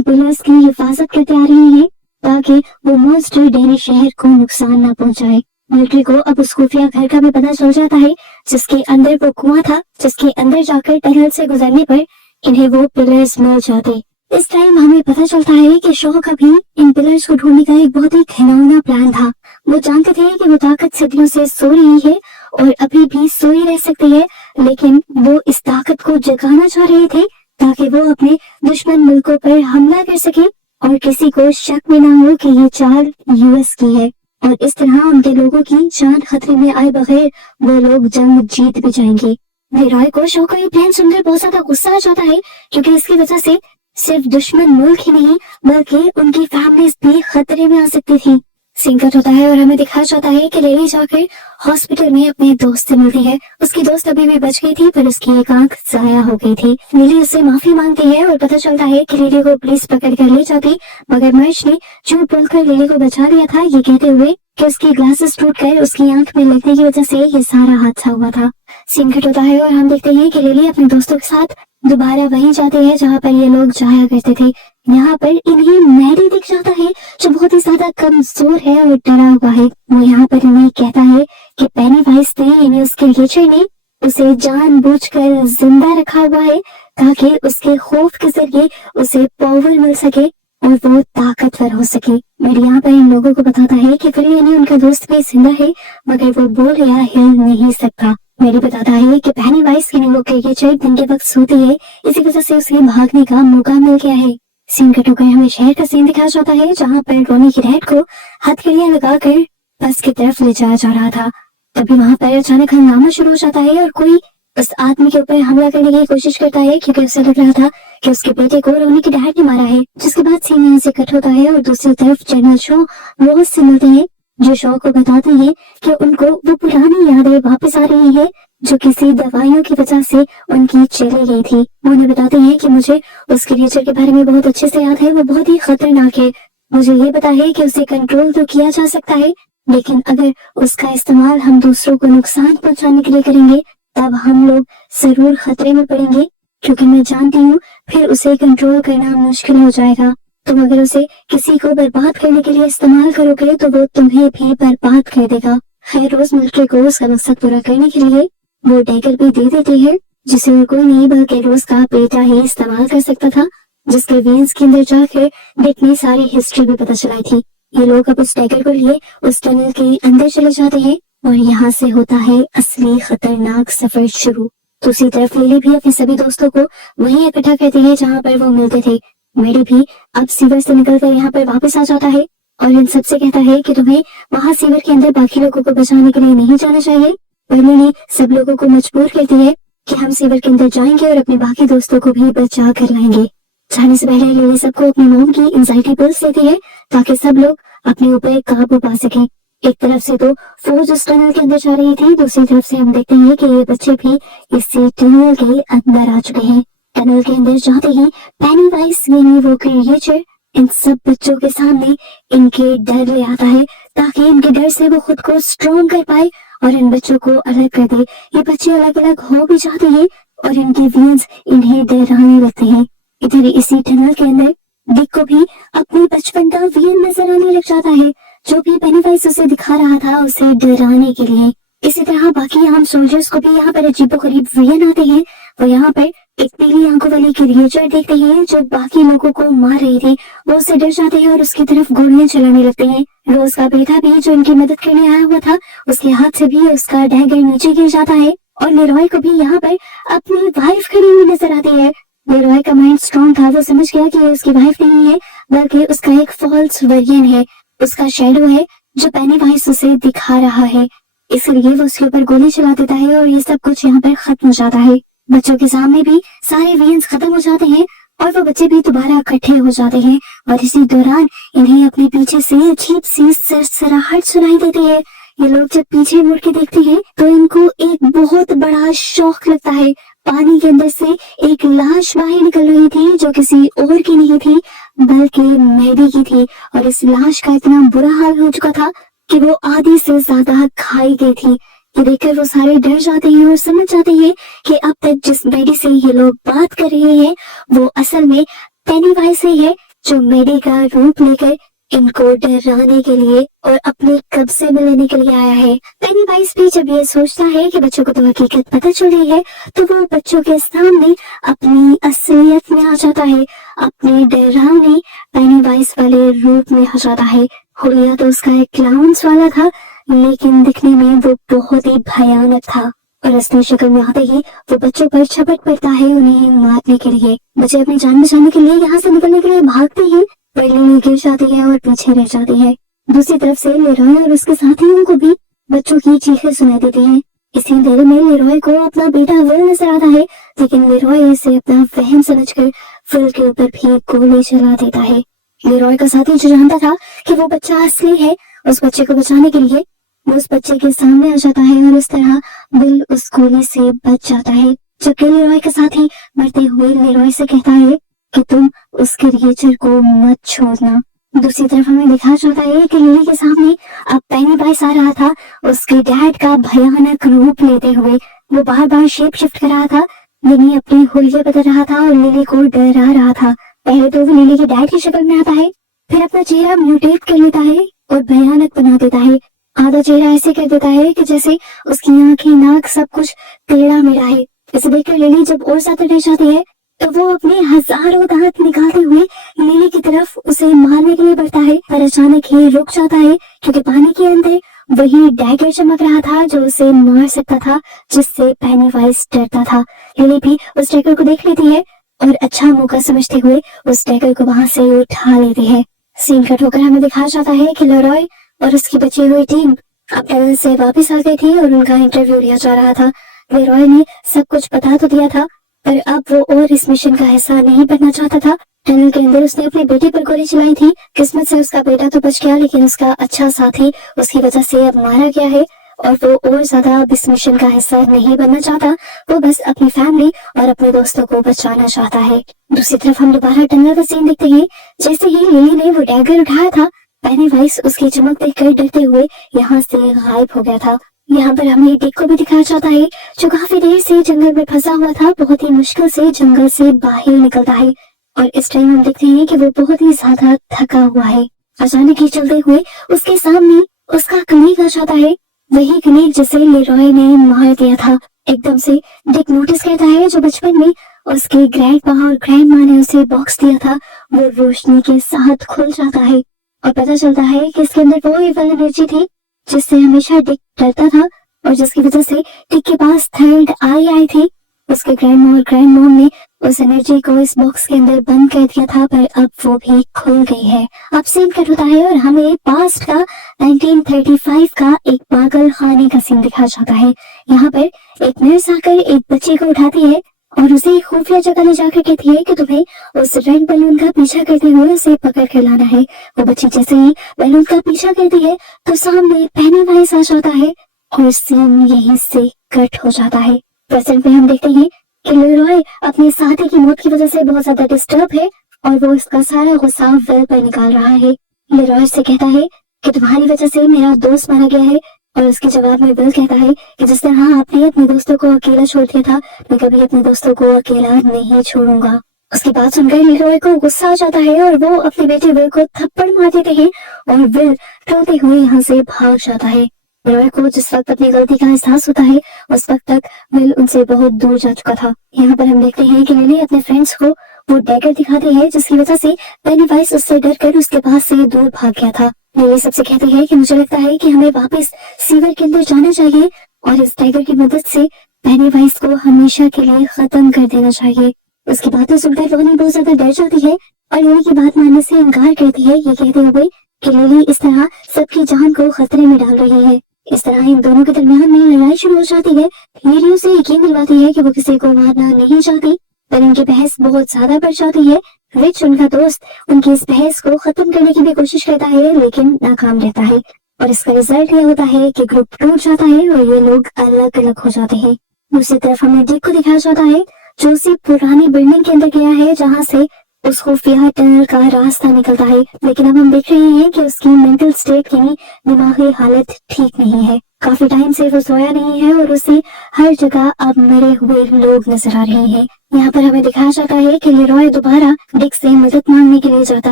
पिलर्स की हिफाजत करते आ रहे हैं ताकि वो मॉन्स्टर डेरी शहर को नुकसान न पहुंचाए। मिलिट्री को अब उस खुफिया घर का भी पता चल जाता है जिसके अंदर वो कुआं था, जिसके अंदर जाकर टनल से गुजरने पर इन्हें वो पिलर्स मिल जाते। इस टाइम हमें पता चलता है कि शॉ का भी इन पिलर्स को ढूंढने का एक बहुत ही घिनौना प्लान था। वो जानते थे कि वो ताकत सदियों से सो रही है और अभी भी सोई रह सकती है, लेकिन वो इस ताकत को जगाना चाह रहे थे ताकि वो अपने दुश्मन मुल्कों पर हमला कर सके और किसी को शक में ना हो कि ये चाल यूएस की है। और इस तरह उनके लोगों की जान खतरे में आए बगैर वो लोग जंग जीत भी जाएंगे। रॉय को शॉ का ये प्लान सुनकर बहुत ज्यादा गुस्सा आ जाता है क्योंकि इसकी वजह से सिर्फ दुश्मन मुल्क ही नहीं बल्कि उनकी फैमिलीज भी खतरे में आ सकती थी। सीन कट होता है और हमें दिखाया जाता है कि लिली जाकर हॉस्पिटल में अपने दोस्त से मिलती है। उसकी दोस्त अभी भी बच गई थी पर उसकी एक आंख जाया हो गई थी। लिली उससे माफी मांगती है और पता चलता है कि लिली को पुलिस पकड़ कर ले जाती, मगर मर्श ने झूठ बोलकर लिली को बचा लिया था, ये कहते हुए कि उसकी ग्लासेस टूटकर उसकी आंख में लगने की वजह से ये सारा हादसा हुआ था। सीन कट होता है और हम देखते हैं कि लिली अपने दोस्तों के साथ दोबारा वहीं जाते हैं जहाँ पर ये लोग जाया करते थे। यहाँ पर इन्हें मैरी दिख जाता है जो बहुत ही ज्यादा कमजोर है और डरा हुआ है। वो यहाँ पर इन्हें कहता है कि पेनीवाइज ने यानी उसके क्रिएचर ने उसे जानबूझकर जिंदा रखा हुआ है ताकि उसके खौफ के जरिए उसे पावर मिल सके और वो ताकतवर हो सके। मेरी यहाँ पर इन लोगों को बताता है कि फिर यानी उनका दोस्त भी जिंदा है मगर वो बोल या हिल नहीं सकता। मेरी बताता है कि पेनीवाइज के वो क्रिएचर दिन के वक्त सोती है, इसी वजह से उसे भागने का मौका मिल गया है। सीन कट होकर हमें शहर का सीन दिखाया जाता है जहाँ पर रोनी की डैड को हथकड़ियां लगाकर बस की तरफ ले जाया जा रहा था। तभी वहाँ पर अचानक हंगामा शुरू हो जाता है और कोई उस आदमी के ऊपर हमला करने की कोशिश करता है क्योंकि उसे लग रहा था कि उसके बेटे को रोनी की डैड ने मारा है। जिसके बाद सीन यहाँ से कट होता है और दूसरी तरफ जनरल शॉ रोज से मिलते हैं जो शॉ को बताते हैं कि उनको वो पुरानी यादें वापस आ रही है जो किसी दवाइयों की वजह से उनकी चली गई थी। वो उन्हें बताते हैं कि मुझे उस क्रिएचर के बारे में बहुत अच्छे से याद है, वो बहुत ही खतरनाक है। मुझे ये पता है कि उसे कंट्रोल तो किया जा सकता है, लेकिन अगर उसका इस्तेमाल हम दूसरों को नुकसान पहुंचाने के लिए करेंगे तब हम लोग जरूर खतरे में पड़ेंगे, क्योंकि मैं जानती हूँ फिर उसे कंट्रोल करना मुश्किल हो जाएगा। तुम अगर उसे किसी को बर्बाद करने के लिए इस्तेमाल करोगे तो वो तुम्हें भी बर्बाद कर देगा। खैर रोज मिलिट्री को उसका मकसद पूरा करने के लिए वो डैगर भी दे देती है जिसे और कोई नहीं बल्कि रोज का बेटा ही इस्तेमाल कर सकता था, जिसके वेन्स के अंदर जाकर डिक ने सारी हिस्ट्री भी पता चलाई थी। ये लोग अब उस डैगर को लिए उस टनल के अंदर चले जाते हैं और यहाँ से होता है असली खतरनाक सफर शुरू। दूसरी तरफ लिली भी अपने सभी दोस्तों को वहीं इकट्ठा करती है जहाँ पर वो मिलते थे। मेरी भी अब सीवर से निकलकर यहाँ पर वापस आ जाता है और इन सबसे कहता है कि तुम्हें वहाँ सीवर के अंदर बाकी लोगों को बचाने के लिए नहीं जाना चाहिए। पर लिली सब लोगों को मजबूर करती है कि हम सीवर के अंदर जाएंगे और अपने बाकी दोस्तों को भी बचा कर लाएंगे। जाने से पहले लिली सबको अपनी मॉम की एंजाइटी पिल्स देती है ताकि सब लोग अपने ऊपर काबू पा सकें। एक तरफ से तो फौज उस टनल के अंदर जा रही थी, दूसरी तरफ से हम देखते हैं कि ये बच्चे भी इसी टनल के अंदर आ चुके हैं। टनल के अंदर जाते ही पेनीवाइज यानी वो क्रिएचर इन सब बच्चों के सामने इनके डर ले आता है ताकि इनके डर से वो खुद को स्ट्रॉन्ग कर पाए और इन बच्चों को अलग कर दे। ये बच्चे अलग अलग हो भी जाते हैं और इनके वेन्स इन्हें डराने लगते हैं। इधर इसी टनल के अंदर डिक को भी अपने बचपन का वियन नजर आने लग जाता है, जो भी पेनीवाइज उसे दिखा रहा था उसे डराने के लिए। इसी तरह बाकी आम सोल्जर्स को भी यहाँ पर अजीबोगरीब वियन आते हैं। वो यहाँ पर एक पीली आंखों वाली क्रिएचर देखते हैं जो बाकी लोगों को मार रही थी। वो उससे डर जाते हैं और उसकी तरफ गोलियां चलाने लगते हैं। रोज का बेटा भी जो इनकी मदद करने आया हुआ था, उसके हाथ से भी उसका डैगर नीचे गिर जाता है और लेरॉय को भी यहाँ पर अपनी वाइफ खड़ी हुई नजर आती है। लेरॉय का माइंड स्ट्रॉन्ग था, वो समझ गया कि ये उसकी वाइफ नहीं है बल्कि उसका एक फॉल्स वर्जन है, उसका शैडो है जो पेनीवाइज उसे दिखा रहा है। इसलिए वो उसके ऊपर गोली चला देता है और ये सब कुछ यहाँ पर खत्म हो जाता है। बच्चों के सामने भी सारे वियंस खत्म हो जाते हैं और वो बच्चे भी दोबारा इकट्ठे हो जाते हैं और इसी दौरान इन्हें अपने पीछे से अजीब सी सरसराहट सुनाई देती है। ये लोग जब पीछे मुड़ के देखते हैं तो इनको एक बहुत बड़ा शौक लगता है। पानी के अंदर से एक लाश बाहर निकल रही थी जो किसी और की नहीं थी बल्कि मैडी की थी और इस लाश का इतना बुरा हाल हो चुका था कि वो आधी से ज्यादा खाई गई थी। ये देखकर वो सारे डर जाते हैं और समझ जाते हैं कि अब तक जिस मैडी से ये लोग बात कर रहे हैं वो असल में पेनीवाइज ही है, जो मैडी का रूप लेकर इनको डराने के लिए और अपने कब्जे में लेने के लिए आया है। पेनीवाइज भी जब ये सोचता है कि बच्चों को तो हकीकत पता चल रही है तो वो बच्चों के सामने अपनी असलियत में आ जाता है, अपने डरावने पेनीवाइज वाले रूप में आ जाता है। हुलिया तो उसका एक क्लाउन्स वाला था लेकिन दिखने में वो बहुत ही भयानक था और असली शक्ल में आते ही वो बच्चों पर झपट पड़ता है उन्हें मारने के लिए। बच्चे अपनी जान बचाने के लिए यहाँ से निकलने के लिए भागते हैं पर लिली गिर जाती है और पीछे रह जाती है। दूसरी तरफ से लेरॉय और उसके साथियों को भी बच्चों की चीखें सुनाई देती हैं। इसी अंधेरे में लेरॉय को अपना बेटा विल नजर आता है लेकिन लेरॉय इसे अपना वहम समझकर विल के ऊपर भी गोली चला देता है। लेरॉय का साथी जो जानता था कि वो बच्चा असली है, उस बच्चे को बचाने के लिए वो उस बच्चे के सामने आ जाता है और इस तरह विल उस गोली से बच जाता है। जबकि लेरॉय का साथी मरते हुए लेरॉय से कहता है कि तुम उस क्रिएचर को मत छोड़ना। दूसरी तरफ हमें दिखाया जाता है कि लिली के सामने अब पेनीवाइज आ रहा था, उसके डैड का भयानक रूप लेते हुए। वो बार बार शेप शिफ्ट कर रहा था, यानी अपनी हुलिया बदल रहा था और लिली को डरा रहा था। पहले तो वो लिली के डैड की शक्ल में आता है, फिर अपना चेहरा म्यूटेट कर लेता है और भयानक बना देता है। आधा चेहरा ऐसे कर देता है कि जैसे उसकी आंखें, नाक सब कुछ टेढ़ा मेढ़ा है। इसे देखकर लिली जब और ज्यादा डर जाती है तो वो अपने हजारों दांत निकालते हुए लिली की तरफ उसे मारने के लिए बढ़ता है पर अचानक ही रुक जाता है क्योंकि पानी के अंदर वही डैगर चमक रहा था जो उसे मार सकता था, जिससे पेनीवाइज डरता था। लिली भी उस डैगर को देख लेती है और अच्छा मौका समझते हुए उस डैगर को वहां से उठा लेती है। सीन कट होकर हमें दिखाया जाता है कि लेरॉय और उसकी बची हुई टीम अब टनल से वापस आ गई थी और उनका इंटरव्यू लिया जा रहा था। लेरॉय ने सब कुछ बता तो दिया था पर अब वो और इस मिशन का हिस्सा नहीं बनना चाहता था। टनल के अंदर उसने अपने बेटे पर गोली चलाई थी, किस्मत से उसका बेटा तो बच गया लेकिन उसका अच्छा साथी उसकी वजह से अब मारा गया है और वो और ज्यादा अब इस मिशन का हिस्सा नहीं बनना चाहता। वो बस अपनी फैमिली और अपने दोस्तों को बचाना चाहता है। दूसरी तरफ हम दोबारा टनल का सीन देखते हैं। जैसे ही लिली ने वो डैगर उठाया था, पेनीवाइज उसकी चमक देखकर डरते हुए यहाँ से गायब हो गया था। यहाँ पर हमें डिक को भी दिखाया जाता है जो काफी देर से जंगल में फंसा हुआ था, बहुत ही मुश्किल से जंगल से बाहर निकलता है और इस टाइम हम देखते हैं कि वो बहुत ही ज्यादा थका हुआ है। अचानक ही चलते हुए उसके सामने उसका कलीग आ जाता है, वही कलीग जिसे लेरॉय ने मार दिया था। एकदम से डिक नोटिस करता है जो बचपन में उसके ग्रैंडपा और ग्रैंडमा ने उसे बॉक्स दिया था, वो रोशनी के साथ खुल जाता है और पता चलता है कि इसके अंदर वो इवल एनर्जी थी जिससे हमेशा डिक डरता था और जिसकी वजह से डिक के पास थर्ड आई आई थी। उसके ग्रैंडमा और ग्रैंड मॉम ने उस एनर्जी को इस बॉक्स के अंदर बंद कर दिया था पर अब वो भी खुल गई है। अब सीन कट होता है और हमें पास्ट का 1935 का एक पागल खाने का सीन दिखाया जाता है। यहाँ पर एक नर्स आकर एक बच्चे को उठाती है और उसे एक खुफिया जगह ले जाकर कहती है कि तुम्हें उस रेड बलून का पीछा करते हुए उसे पकड़ कर लाना है। वो बच्ची जैसे ही बलून का पीछा करती है तो सामने पेनीवाइज आ जाता है और सीन यहीं से कट हो जाता है। प्रेजेंट में हम देखते हैं कि लेरॉय अपने साथी की मौत की वजह से बहुत ज्यादा डिस्टर्ब है और वो इसका सारा गुस्सा विल पर निकाल रहा है। लेरॉय से कहता है कि तुम्हारी वजह से मेरा दोस्त मारा गया है और उसके जवाब में विल कहता है कि जिस तरह आपने अपने दोस्तों को अकेला छोड़ दिया था, मैं कभी अपने दोस्तों को अकेला नहीं छोड़ूंगा। उसकी बात सुनकर लीरोय को गुस्सा आ जाता है और वो अपने बेटे विल को थप्पड़ मार देते हैं और विल रोते हुए यहाँ से भाग जाता है। लीरोय को जिस वक्त अपनी गलती का एहसास होता है उस वक्त तक विल उनसे बहुत दूर जा चुका था। यहाँ पर हम देखते हैं कि लिली अपने फ्रेंड्स को वो डैगर दिखाती है जिसकी वजह से पेनीवाइज उससे डरकर उसके पास से दूर भाग गया था। लिली सबसे कहती है कि मुझे लगता है कि हमें वापस सीवर के अंदर जाना चाहिए और इस टाइगर की मदद से पेनीवाइज को हमेशा के लिए खत्म कर देना चाहिए। उसकी बातों सुनकर रोनी बहुत ज्यादा डर जाती है और लिली की बात मानने से इनकार करती है, ये कहते हुए कि लिली इस तरह सबकी जान को खतरे में डाल रही है। इस तरह इन दोनों के दरमियान में लड़ाई शुरू हो जाती है। लिली उसे यकीन दिलवाती है कि वो किसी को मारना नहीं चाहती, पर इनकी बहस बहुत ज्यादा बढ़ जाती है। रिच उनका दोस्त उनकी इस बहस को खत्म करने की भी कोशिश करता है लेकिन नाकाम रहता है और इसका रिजल्ट ये होता है कि ग्रुप टूट जाता है और ये लोग अलग अलग हो जाते हैं। दूसरी तरफ हमें डिक को दिखाया जाता है जो उसी पुरानी बिल्डिंग के अंदर गया है जहाँ से उस खुफिया टनल का रास्ता निकलता है, लेकिन अब हम देख रहे हैं कि उसकी मेंटल स्टेट यानी दिमागी हालत ठीक नहीं है। काफी टाइम से वो सोया नहीं है और उसे हर जगह अब मरे हुए लोग नजर आ रहे हैं। यहाँ पर हमें दिखाया जाता है कि लीरॉय दोबारा डिक से मदद मांगने के लिए जाता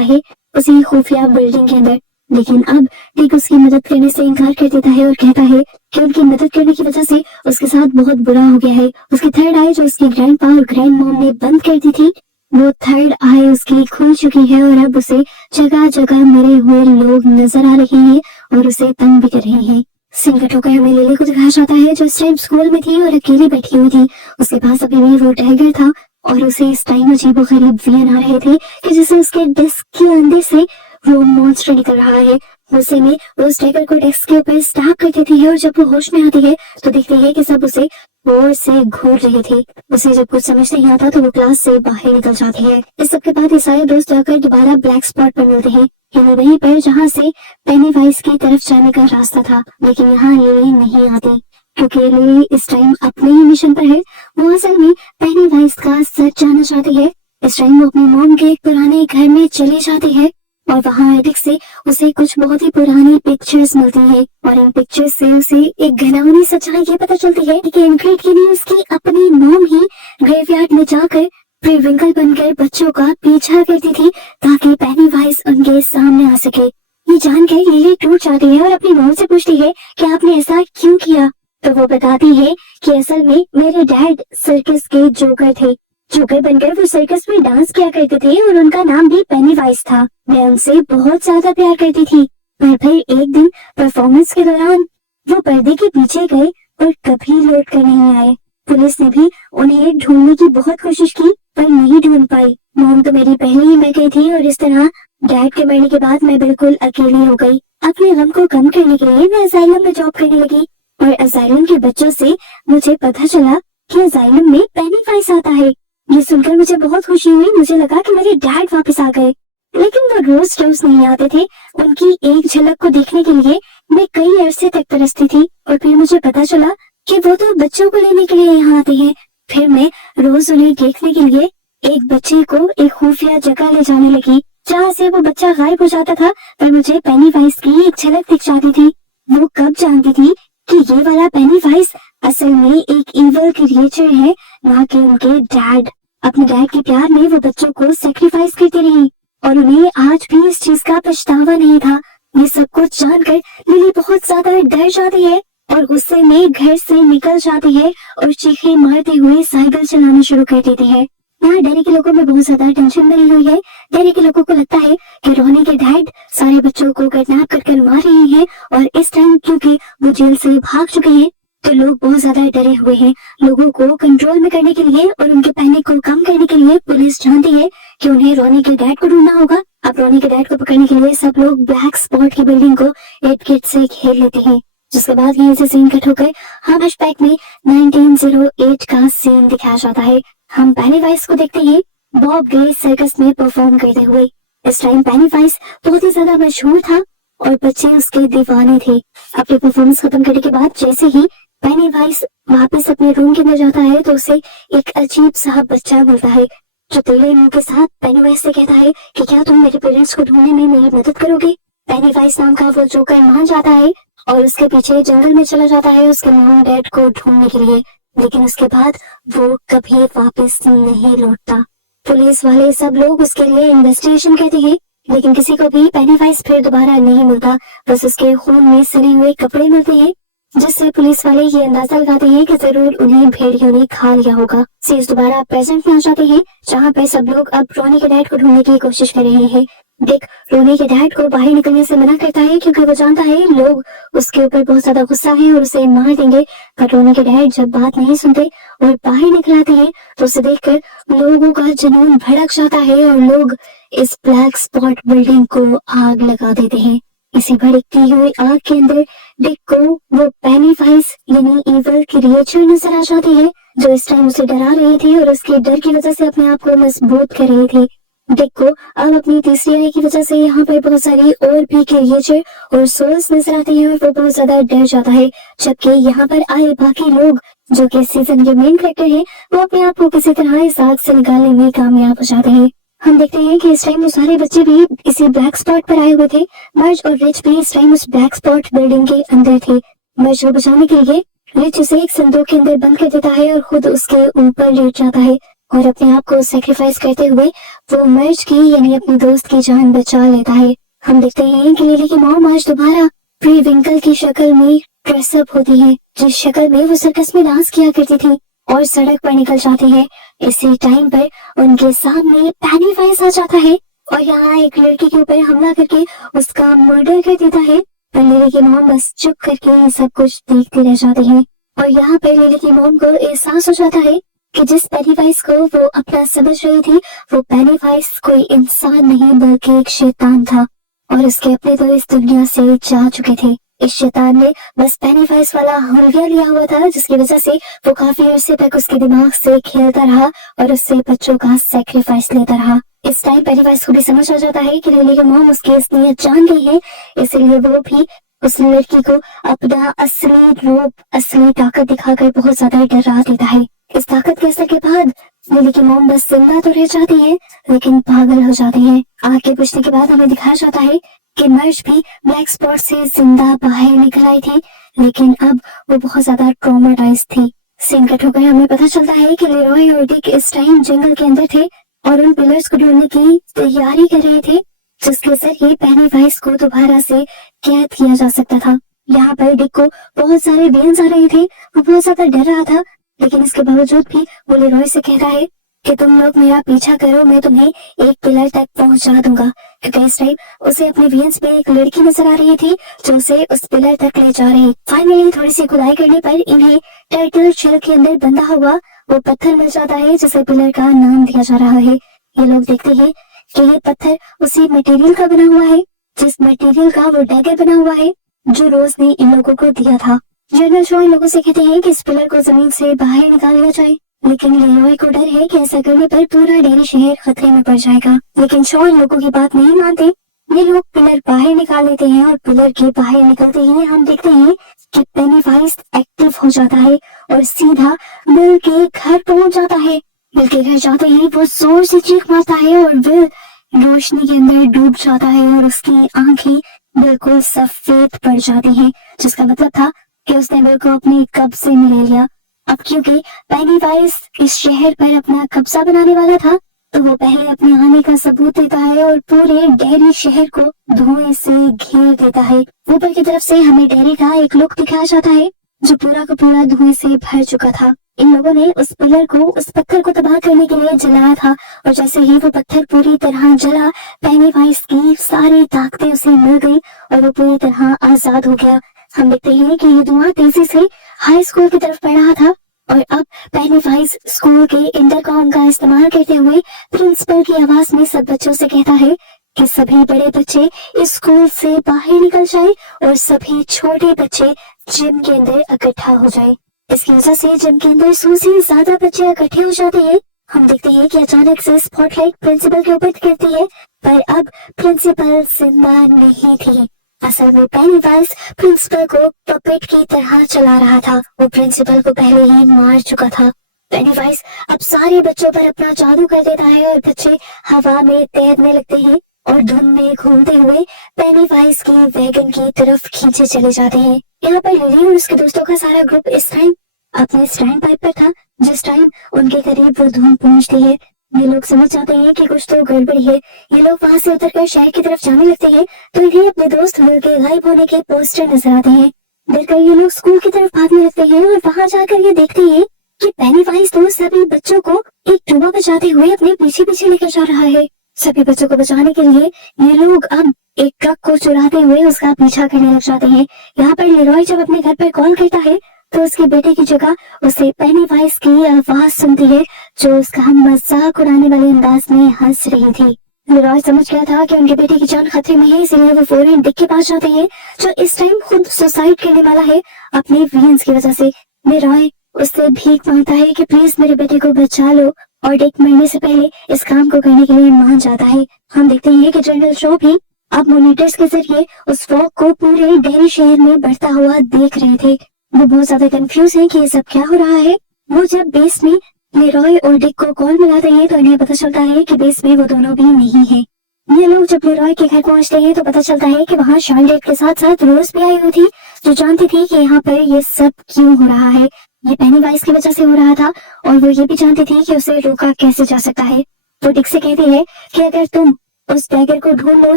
है उसी खुफिया बिल्डिंग के अंदर, लेकिन अब डिक उसकी मदद करने से इनकार कर देता है और कहता है कि उनकी मदद करने की वजह से उसके साथ बहुत बुरा हो गया है। उसकी थर्ड आई जो उसकी ग्रैंडपा और ग्रैंड मॉम ने बंद कर दी थी, वो थर्ड आई उसकी खुल चुकी है और अब उसे जगह जगह मरे हुए लोग नजर आ रहे हैं और उसे तंग भी कर रहे हैं। सीन कट होकर हमें लिली को दिखाया जाता है जो इस टाइम स्कूल में थी और अकेली बैठी हुई थी। उसके पास अभी भी वो टाइगर था और उसे इस टाइम अजीबोगरीब विजन आ रहे थे कि जैसे उसके डेस्क के अंदर से वो मॉन्स्टर निकल रहा है। गुस्से में वो उस टाइगर को डेस्क के ऊपर स्टैब कर देती है और जब वो होश में आती है तो देखती है कि सब उसे जोर से घूर रहे थे। उसे जब कुछ समझ नहीं आता तो वो क्लास से बाहर निकल जाती है। इस सब के बाद ये सारे दोस्त जाकर दोबारा ब्लैक स्पॉट पर मिलते हैं, यानी वहीं पर जहाँ से पेनीवाइज की तरफ जाने का रास्ता था, लेकिन यहाँ लिली नहीं आती क्योंकि लिली इस टाइम अपने ही मिशन पर है। वो असल में पेनीवाइज का सच जानना चाहती है। इस टाइम वो अपनी मॉम के एक पुराने घर में चली जाती है और वहाँ एडिक से उसे कुछ बहुत ही पुरानी पिक्चर्स मिलती है और इन पिक्चर्स से उसे एक घिनौनी सच्चाई ये पता चलती है कि इनग्रिड की नहीं उसकी अपनी मॉम ही ग्रेवयार्ड में जाकर प्रीविंकल बनकर बच्चों का पीछा करती थी ताकि पेनीवाइज उनके सामने आ सके। ये जानकर लिली टूट जाती है और अपनी मॉम से पूछती है कि आपने ऐसा क्यों किया, तो वो बताती है कि असल में मेरे डैड सर्कस के जोकर थे। जोकर बनकर वो सर्कस में डांस किया करते थे और उनका नाम भी पेनीवाइज था। मैं उनसे बहुत ज्यादा प्यार करती थी, पर फिर एक दिन परफॉर्मेंस के दौरान वो पर्दे के पीछे गए और कभी लौट कर नहीं आए। पुलिस ने भी उन्हें ढूंढने की बहुत कोशिश की पर नहीं ढूंढ पाई। मॉम तो मेरी पहले ही मर गई थी और इस तरह डैड के मरने के बाद मैं बिल्कुल अकेली हो गई। अपने गम को कम करने के लिए मैं असाइलम में जॉब करने लगी और असाइलम के बच्चों से मुझे पता चला कि असाइलम में पेनीवाइज आता है। ये सुनकर मुझे बहुत खुशी हुई। मुझे लगा कि मेरे डैड वापस आ गए, लेकिन वो रोज नहीं आते थे। उनकी एक झलक को देखने के लिए मैं कई अरसे तक तरसती थी और फिर मुझे पता चला कि वो तो बच्चों को लेने के लिए यहाँ आते हैं। फिर मैं रोज उन्हें देखने के लिए एक बच्चे को एक खुफिया जगह ले जाने लगी जहाँ से वो बच्चा गायब हो जाता था, पर मुझे पेनीवाइज की एक झलक दिख जाती थी। वो कब जानती थी कि ये वाला पेनीवाइज असल में एक इविल क्रिएचर है, ना कि उनके डैड। अपने डैड के प्यार में वो बच्चों को सैक्रिफाइस करती रही और उन्हें आज भी इस चीज का पछतावा नहीं था। ये सब कुछ जानकर लिली बहुत ज्यादा डर जाती है और गुस्से में घर से निकल जाती है और चीखें मारते हुए साइकिल चलाना शुरू कर देती है। यहाँ डेरी के लोगों में बहुत ज्यादा टेंशन बनी हुई है। डेरी के लोगों को लगता है कि रोनी के डैड सारे बच्चों को किडनैप कर मार रहे हैं और इस टाइम क्योंकि वो जेल से भाग चुके हैं तो लोग बहुत ज्यादा डरे हुए हैं। लोगों को कंट्रोल में करने के लिए और उनके पैनिक को कम करने के लिए पुलिस जानती है कि उन्हें रोनी के डैड को ढूंढना होगा। अब रोनी के डैड को पकड़ने के लिए सब लोग ब्लैक स्पॉट की बिल्डिंग को 8 किट से घेर लेते हैं। जिसके बाद यहीं से सीन कट होकर हम फ्लैशबैक में 1908 का सीन दिखाया जाता है। हम पेनीवाइज को देखते हैं बॉब ग्रे सर्कस में परफॉर्म करते हुए। इस टाइम पेनीवाइज बहुत ही ज्यादा मशहूर था और बच्चे उसके दीवाने थे। अपनी परफॉर्मेंस खत्म करने के बाद जैसे ही पेनीवाइज वापस अपने रूम के अंदर जाता है तो उसे एक अजीब सा बच्चा मिलता है जो तेरे मुंह के साथ पेनीवाइज से कहता है कि क्या तुम मेरे पेरेंट्स को ढूंढने में मेरी मदद करोगे। पेनीवाइज नाम का वो जोकर मान जाता है और उसके पीछे जंगल में चला जाता है उसके मॉम डैड को ढूंढने के लिए, लेकिन उसके बाद वो कभी वापस नहीं लौटता। पुलिस वाले सब लोग उसके लिए इन्वेस्टिगेशन करते हैं, लेकिन किसी को भी पेनीवाइज फिर दोबारा नहीं मिलता। बस उसके खून में सने हुए कपड़े मिलते हैं, जिससे पुलिस वाले ये अंदाजा लगाते हैं कि जरूर उन्हें भेड़ियों ने खा लिया होगा। सीज दोबारा प्रेजेंट में आ जाते हैं, जहाँ पे सब लोग अब रोनी के डैड को ढूंढने की कोशिश कर रहे हैं। डिक रोनी के डैड को बाहर निकलने से मना करता है, क्योंकि वो जानता है लोग उसके ऊपर बहुत ज्यादा गुस्सा है और उसे मार देंगे। पर रोनी के डैड जब बात नहीं सुनते और बाहर निकल आते हैं, तो उसे देखकर लोगों का जुनून भड़क जाता है और लोग इस ब्लैक स्पॉट बिल्डिंग को आग लगा देते हैं। इसी भड़कती हुई आग के अंदर डिक को वो पेनीवाइज यानी इविल क्रिएचर नजर आ जाती है, जो इस टाइम उसे डरा रही थी और उसके डर की वजह से अपने आप को मजबूत कर रही थी। डिक को अब अपनी तीसरी आई की वजह से यहाँ पर बहुत सारी और भी क्रिएचर और सोल्स नजर आते हैं और वो बहुत ज्यादा डर जाता है। जबकि यहाँ पर आए बाकी लोग जो कि सीजन के मेन कैरेक्टर हैं, वो अपने आप को किसी तरह इस आग से निकालने में कामयाब हो जाते हैं। हम देखते हैं कि इस टाइम वो सारे बच्चे भी इसी ब्लैक स्पॉट पर आए हुए थे। मर्ज और रिच भी इस टाइम उस ब्लैक स्पॉट बिल्डिंग के अंदर थे। मर्ज को बचाने के लिए रिच उसे एक संदूक के अंदर बंद कर देता है और खुद उसके ऊपर लेट जाता है और अपने आप को सेक्रीफाइस करते हुए वो मर्ज की यानी अपने दोस्त की जान बचा लेता है। हम देखते हैं कि लिली की मॉम आज दोबारा प्रीविंकल की शक्ल में ड्रेसअप होती है, जिस शक्ल में वो सर्कस में डांस किया करती थी, और सड़क पर निकल जाती है। इसी टाइम पर उनके सामने पेनीवाइज आ जाता है और यहाँ एक लड़की के ऊपर हमला करके उसका मर्डर कर देता है। पर लिली की मॉम बस चुप करके सब कुछ देखते रह जाते हैं और यहाँ पर लिली की मॉम को एहसास हो जाता है कि जिस पेनीवाइज को वो अपना समझ रही थी, वो पेनीवाइज कोई इंसान नहीं बल्कि एक शैतान था और उसके अपने तो इस दुनिया से जा चुके थे। इस शैतान ने बस पेनीवाइज वाला हुलिया लिया हुआ था, जिसकी वजह से वो काफी अरसे तक उसके दिमाग से खेलता रहा और उससे बच्चों का सैक्रिफाइस लेता रहा। इस टाइम पेनीवाइज को भी समझ आ जाता है कि लिली की मॉम उसकी असलियत जान गई है, इसलिए वो भी उस लड़की को अपना असली रूप, असली ताकत दिखाकर बहुत ज्यादा डरा देता है। इस ताकत के असर के बाद लिली की मॉम बस जिंदा तो रह जाती है, लेकिन पागल हो जाती है। आगे पूछने के बाद हमें दिखाया जाता है कि मर्ज भी ब्लैक स्पॉट से जिंदा बाहर निकल आई थी, लेकिन अब वो बहुत ज्यादा ट्रॉमाटाइज थी। सीन कट होकर हमें पता चलता है कि लेरॉय और डिक इस टाइम जंगल के अंदर थे और उन पिलर्स को ढूंढने की तैयारी कर रहे थे, जिसके जरिए पेनीवाइज को दोबारा से कैद किया जा सकता था। यहाँ पर डिक को बहुत सारे वेन्स आ रहे थे, वो बहुत ज्यादा डर रहा था, लेकिन इसके बावजूद भी वो लेरॉय से कहता है कि तुम लोग मेरा पीछा करो, मैं तुम्हें एक पिलर तक पहुंचा दूंगा। क्योंकि इस टाइम उसे अपने वेन्स पे एक लड़की नजर आ रही थी जो उसे उस पिलर तक ले जा रही। फाइनली थोड़ी सी खुदाई करने पर इन्हें टर्टल शेल के अंदर बंधा हुआ वो पत्थर मिल जाता है, जिसे पिलर का नाम दिया जा रहा है। ये लोग देखते हैं कि ये पत्थर उसी मटेरियल का बना हुआ है जिस मटेरियल का वो डैगर बना हुआ है जो रोज ने इन लोगों को दिया था। जनरल शॉ इन लोगों से कहते हैं कि इस पिलर को जमीन से बाहर निकाल लिया जाए, लेकिन लेरॉय को डर है कि ऐसा करने पर पूरा डेरी शहर खतरे में पड़ जाएगा। लेकिन शॉ इन लोगों की बात नहीं मानते। ये लोग पिलर बाहर निकाल लेते हैं और पिलर के बाहर निकलते ही हम देखते हैं कि पेनीवाइज एक्टिव हो जाता है और सीधा विल के घर पहुंच जाता है। विल के घर जाते ही वो जोर से चीख मारता है और विल रोशनी के अंदर डूब जाता है और उसकी आंखें बिल्कुल सफेद पड़ जाती हैं, जिसका मतलब था कि उसने विल को अपने कब्जे में ले लिया। अब क्योंकि पेनीवाइज इस शहर पर अपना कब्जा बनाने वाला था, तो वो पहले अपने आने का सबूत देता है और पूरे डेरी शहर को धुएं से घेर देता है। ऊपर की तरफ से हमें डेरी का एक लुक दिखाया जाता है जो पूरा का पूरा धुएं से भर चुका था। इन लोगों ने उस पिलर को, उस पत्थर को तबाह करने के लिए जलाया था और जैसे ही वो पत्थर पूरी तरह जला, पेनीवाइज की सारी ताकतें उसे मिल गई और वो पूरी तरह आजाद हो गया। हम देखते हैं कि ये धुआं तेजी से हाई स्कूल की तरफ बढ़ रहा था और अब पेनीवाइज स्कूल के इंटरकॉम का इस्तेमाल करते हुए प्रिंसिपल की आवाज में सब बच्चों से कहता है कि सभी बड़े बच्चे इस स्कूल से बाहर निकल जाएं और सभी छोटे बच्चे जिम के अंदर इकट्ठा हो जाएं। इसकी वजह से जिम के अंदर 100 से ज्यादा बच्चे इकट्ठे हो जाते हैं। हम देखते हैं कि अचानक से स्पॉटलाइट प्रिंसिपल के ऊपर गिरती है, पर अब प्रिंसिपल जिंदा नहीं थी। असल में पेनीवाइज प्रिंसिपल को पपेट की तरह चला रहा था। वो प्रिंसिपल को पहले ही मार चुका था। पेनीवाइज अब सारे बच्चों पर अपना जादू कर देता है और बच्चे हवा में तैरने लगते हैं और धुन में घूमते हुए पेनीवाइज की वैगन की तरफ खींचे चले जाते हैं। यहाँ पर लिली और उसके दोस्तों का सारा ग्रुप इस टाइम अपने स्टैंड पाइप पर था, जिस टाइम उनके करीब वो धुन पहुंचती है। ये लोग समझ जाते हैं कि कुछ तो गड़बड़ी है। ये लोग वहाँ से उतरकर शहर की तरफ जाने लगते हैं तो इन्हें अपने दोस्त विल के गायब होने के पोस्टर नजर आते हैं। डरकर ये लोग स्कूल की तरफ भागने लगते हैं और वहाँ जाकर ये देखते हैं कि पेनीवाइज तो सभी बच्चों को एक डूबा बचाते हुए अपने पीछे पीछे लेकर जा रहा है। सभी बच्चों को बचाने के लिए ये लोग अब एक ट्रक को चुराते हुए उसका पीछा करने लग जाते हैं। यहाँ पर लेरॉय जब अपने घर पर कॉल करता है तो उसके बेटे की जगह उसे पेनीवाइज की आवाज सुनती है जो उसका मजाक उड़ाने वाले अंदाज में हंस रही थी। लेरॉय समझ गया था कि उनके बेटे की जान खतरे में है, इसलिए वो फौरन डिक के पास जाते हैं जो इस टाइम खुद सुसाइड करने वाला है अपने वियंस की वजह से। लेरॉय उससे भीख मांगता है कि प्लीज मेरे बेटे को बचा लो और डिक मरने से पहले इस काम को करने के लिए मान जाता है। हम देखते हैं कि जनरल शॉ भी अब मॉनिटर्स के जरिए उस फॉग को पूरे डेरी शहर में बढ़ता हुआ देख रहे थे। वो बहुत ज्यादा कंफ्यूज है कि ये सब क्या हो रहा है। वो जब बेस में लेरॉय और डिक को कॉल मिलाते हैं तो इन्हें पता चलता है कि बेस में वो दोनों भी नहीं है। ये लोग जब लेरॉय के घर पहुंचते हैं तो पता चलता है कि वहाँ शार्लेट के साथ साथ रोज भी आई हुई थी जो जानती थी कि यहाँ पर ये सब क्यों हो रहा है। ये पेनीवाइज की वजह से हो रहा था और वो ये भी जानती थी कि उसे रोका कैसे जा सकता है। वो डिक से कहती है कि अगर तुम उस डैगर को ढूंढ लो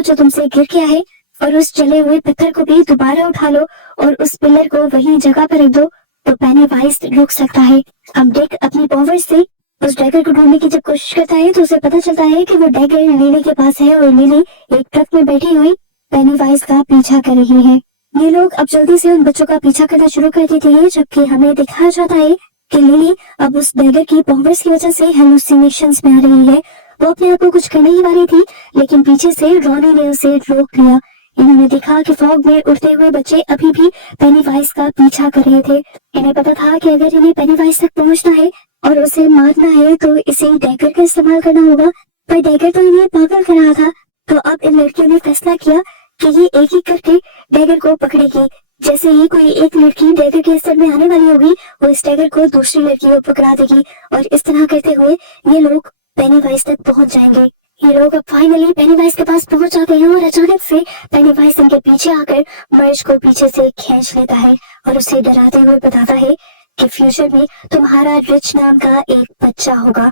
जो तुमसे गिर गया है और उस जले हुए पत्थर को भी दोबारा उठा लो और उस पिलर को वही जगह पर रख दो तो पेनीवाइज रुक सकता है। अब डिक अपनी पावर से उस डैगर को ढूंढने की जब कोशिश करता है तो उसे पता चलता है कि वो डैगर लिली के पास है और लिली एक ट्रक में बैठी हुई पेनीवाइज का पीछा कर रही है। ये लोग अब जल्दी से उन बच्चों का पीछा करना शुरू कर देते हैं जबकि हमें दिखाया जाता है कि लिली अब उस डैगर की पावर्स की वजह से हेलुसिनेशंस में आ रही है। वो अपने आप को कुछ करने ही वाली थी लेकिन पीछे से रॉनी ने उसे रोक लिया। इन्होंने देखा कि फॉग में उड़ते हुए बच्चे अभी भी पेनीवाइज का पीछा कर रहे थे। इन्हें पता था कि अगर इन्हें पेनीवाइज तक पहुंचना है और उसे मारना है तो इसे डैगर का इस्तेमाल करना होगा, पर डैगर तो इन्हें पागल कर रहा था। तो अब इन लड़कियों ने फैसला किया कि ये एक एक करके डैगर को पकड़ेगी। जैसे ही कोई एक लड़की डैगर के असर में आने वाली होगी वो इस डैगर को दूसरी लड़की को पकड़ा देगी और इस तरह करते हुए ये लोग पेनीवाइज तक पहुंच जाएंगे। ये लोग अब फाइनली पेनीवाइज के पास पहुंच जाते हैं और अचानक से पेनीवाइज इनके पीछे आकर मर्ज को पीछे से खींच लेता है और उसे डराते हुए बताता है कि फ्यूचर में तुम्हारा रिच नाम का एक बच्चा होगा,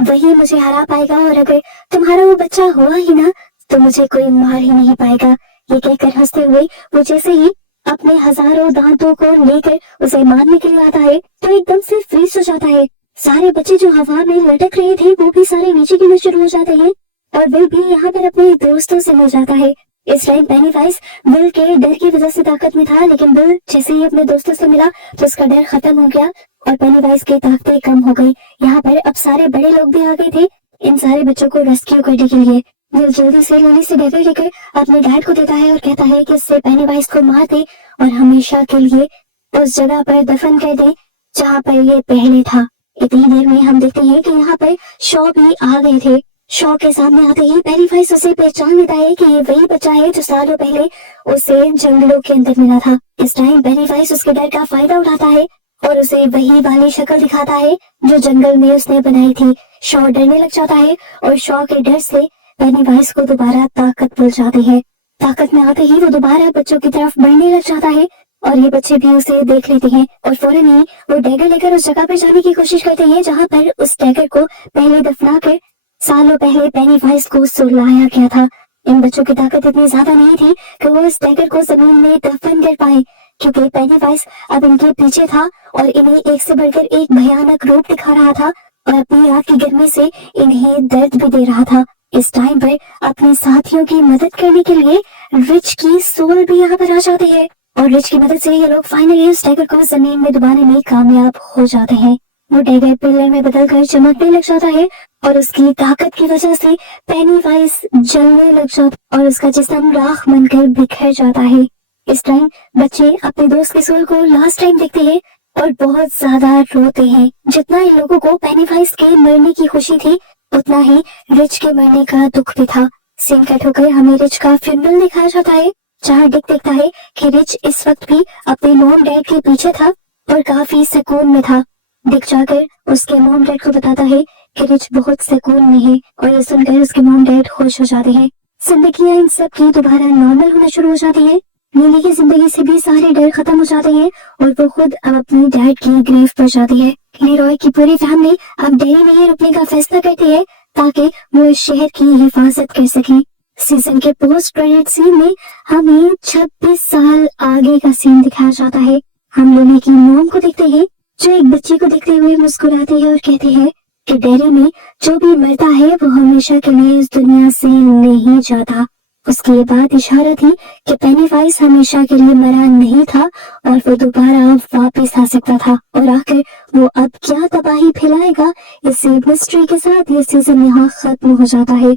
वही मुझे हरा पाएगा और अगर तुम्हारा वो बच्चा हुआ ही ना तो मुझे कोई मार ही नहीं पाएगा। ये कहकर हंसते हुए वो जैसे ही अपने हजारों दांतों को लेकर उसे मारने के लिए आता है तो एकदम से फ्रीज हो जाता है। सारे बच्चे जो हवा में लटक रहे थे वो भी सारे नीचे गिरना शुरू हो जाते हैं और विल भी यहाँ पर अपने दोस्तों से मिल जाता है। इस टाइम पेनीवाइज विल के डर की वजह से ताकत में था लेकिन विल जैसे ही अपने दोस्तों से मिला तो उसका डर खत्म हो गया और पेनीवाइज की ताकतें कम हो गई। यहाँ पर अब सारे बड़े लोग भी आ गए थे इन सारे बच्चों को रेस्क्यू करने के लिए। विल जल्दी से लिली से डैगर लेकर अपने डैड को देता है और कहता है कि इससे पेनीवाइज को मार दे और हमेशा के लिए उस जगह पर दफन कर दे जहाँ पर ये पहले था। इतनी देर में हम देखते हैं कि यहाँ पर शॉ भी आ गए थे। शॉ के सामने आते ही पेनीवाइज उसे पहचान लेता है कि ये वही बच्चा है जो सालों पहले उसे जंगलों के अंदर मिला था। इस टाइम पेनीवाइज उसके डर का फायदा उठाता है और उसे वही वाली शक्ल दिखाता है जो जंगल में उसने बनाई थी। शॉ डरने लग जाता है और शॉ के डर से पेनीवाइज को दोबारा ताकत भूल जाती है। ताकत में आते ही वो दोबारा बच्चों की तरफ बढ़ने लग जाता है और ये बच्चे भी उसे देख लेते हैं और फौरन ही वो डैगर लेकर उस जगह पर जाने की कोशिश करते हैं जहाँ पर उस डैगर को पहले दफना कर सालों पहले पेनीवाइज को सुलाया गया था। इन बच्चों की ताकत इतनी ज्यादा नहीं थी कि वो इस डैगर को जमीन में दफन कर पाए क्योंकि पेनीवाइज अब इनके पीछे था और इन्हें एक से बढ़कर एक भयानक रूप दिखा रहा था और अपनी आग की गर्मी से इन्हें दर्द भी दे रहा था। इस टाइम पर अपने साथियों की मदद करने के लिए रिच की सोल भी यहाँ पर आ जाते हैं और रिच की मदद से ये लोग फाइनली उस डैगर को जमीन में दबाने में कामयाब हो जाते हैं। वो डैगर पिलर में बदलकर चमकने लग जाता है और उसकी ताकत की वजह से पेनीवाइज जलने लग जाता और उसका जिस्म राख बनकर बिखर जाता है। इस टाइम बच्चे अपने दोस्त के सोल को लास्ट टाइम देखते हैं और बहुत ज्यादा रोते हैं। जितना इन लोगों को पेनीवाइज के मरने की खुशी थी उतना ही रिच के मरने का दुख भी था। सीन कट होकर हमें रिच का फ्यूनरल दिखाया जाता है जहाँ डिक देखता है कि रिच इस वक्त भी अपने मॉम डैड के पीछे था और काफी सुकून में था। डिक जाकर उसके मॉम डैड को बताता है कि रिच बहुत सुकून में है और ये सुनकर उसके मॉम डैड खुश हो जाते हैं। जिंदगी इन सब की दोबारा नॉर्मल होना शुरू हो जाती है। लिली की जिंदगी से भी सारे डर खत्म हो जाते हैं और वो खुद अब अपनी डैड की ग्रेव पर जाती है। लेरॉय की पूरी फैमिली अब डेरी में ही रुकने का फैसला करती है ताकि वो इस शहर की हिफाजत कर सके। सीजन के पोस्ट क्रेडिट सीन में हमें 26 साल आगे का सीन दिखाया जाता है। हम लोगों की मॉम को देखते हैं जो एक बच्चे को देखते हुए मुस्कुराती है और कहती है कि डेयरी में जो भी मरता है वो हमेशा के लिए इस दुनिया से नहीं जाता। उसकी ये बात इशारा थी कि पेनीवाइज हमेशा के लिए मरा नहीं था और वो दोबारा वापस आ सकता था। और आखिर वो अब क्या तबाही फैलाएगा, इस मिस्ट्री के साथ ये सीजन यहाँ खत्म हो जाता है।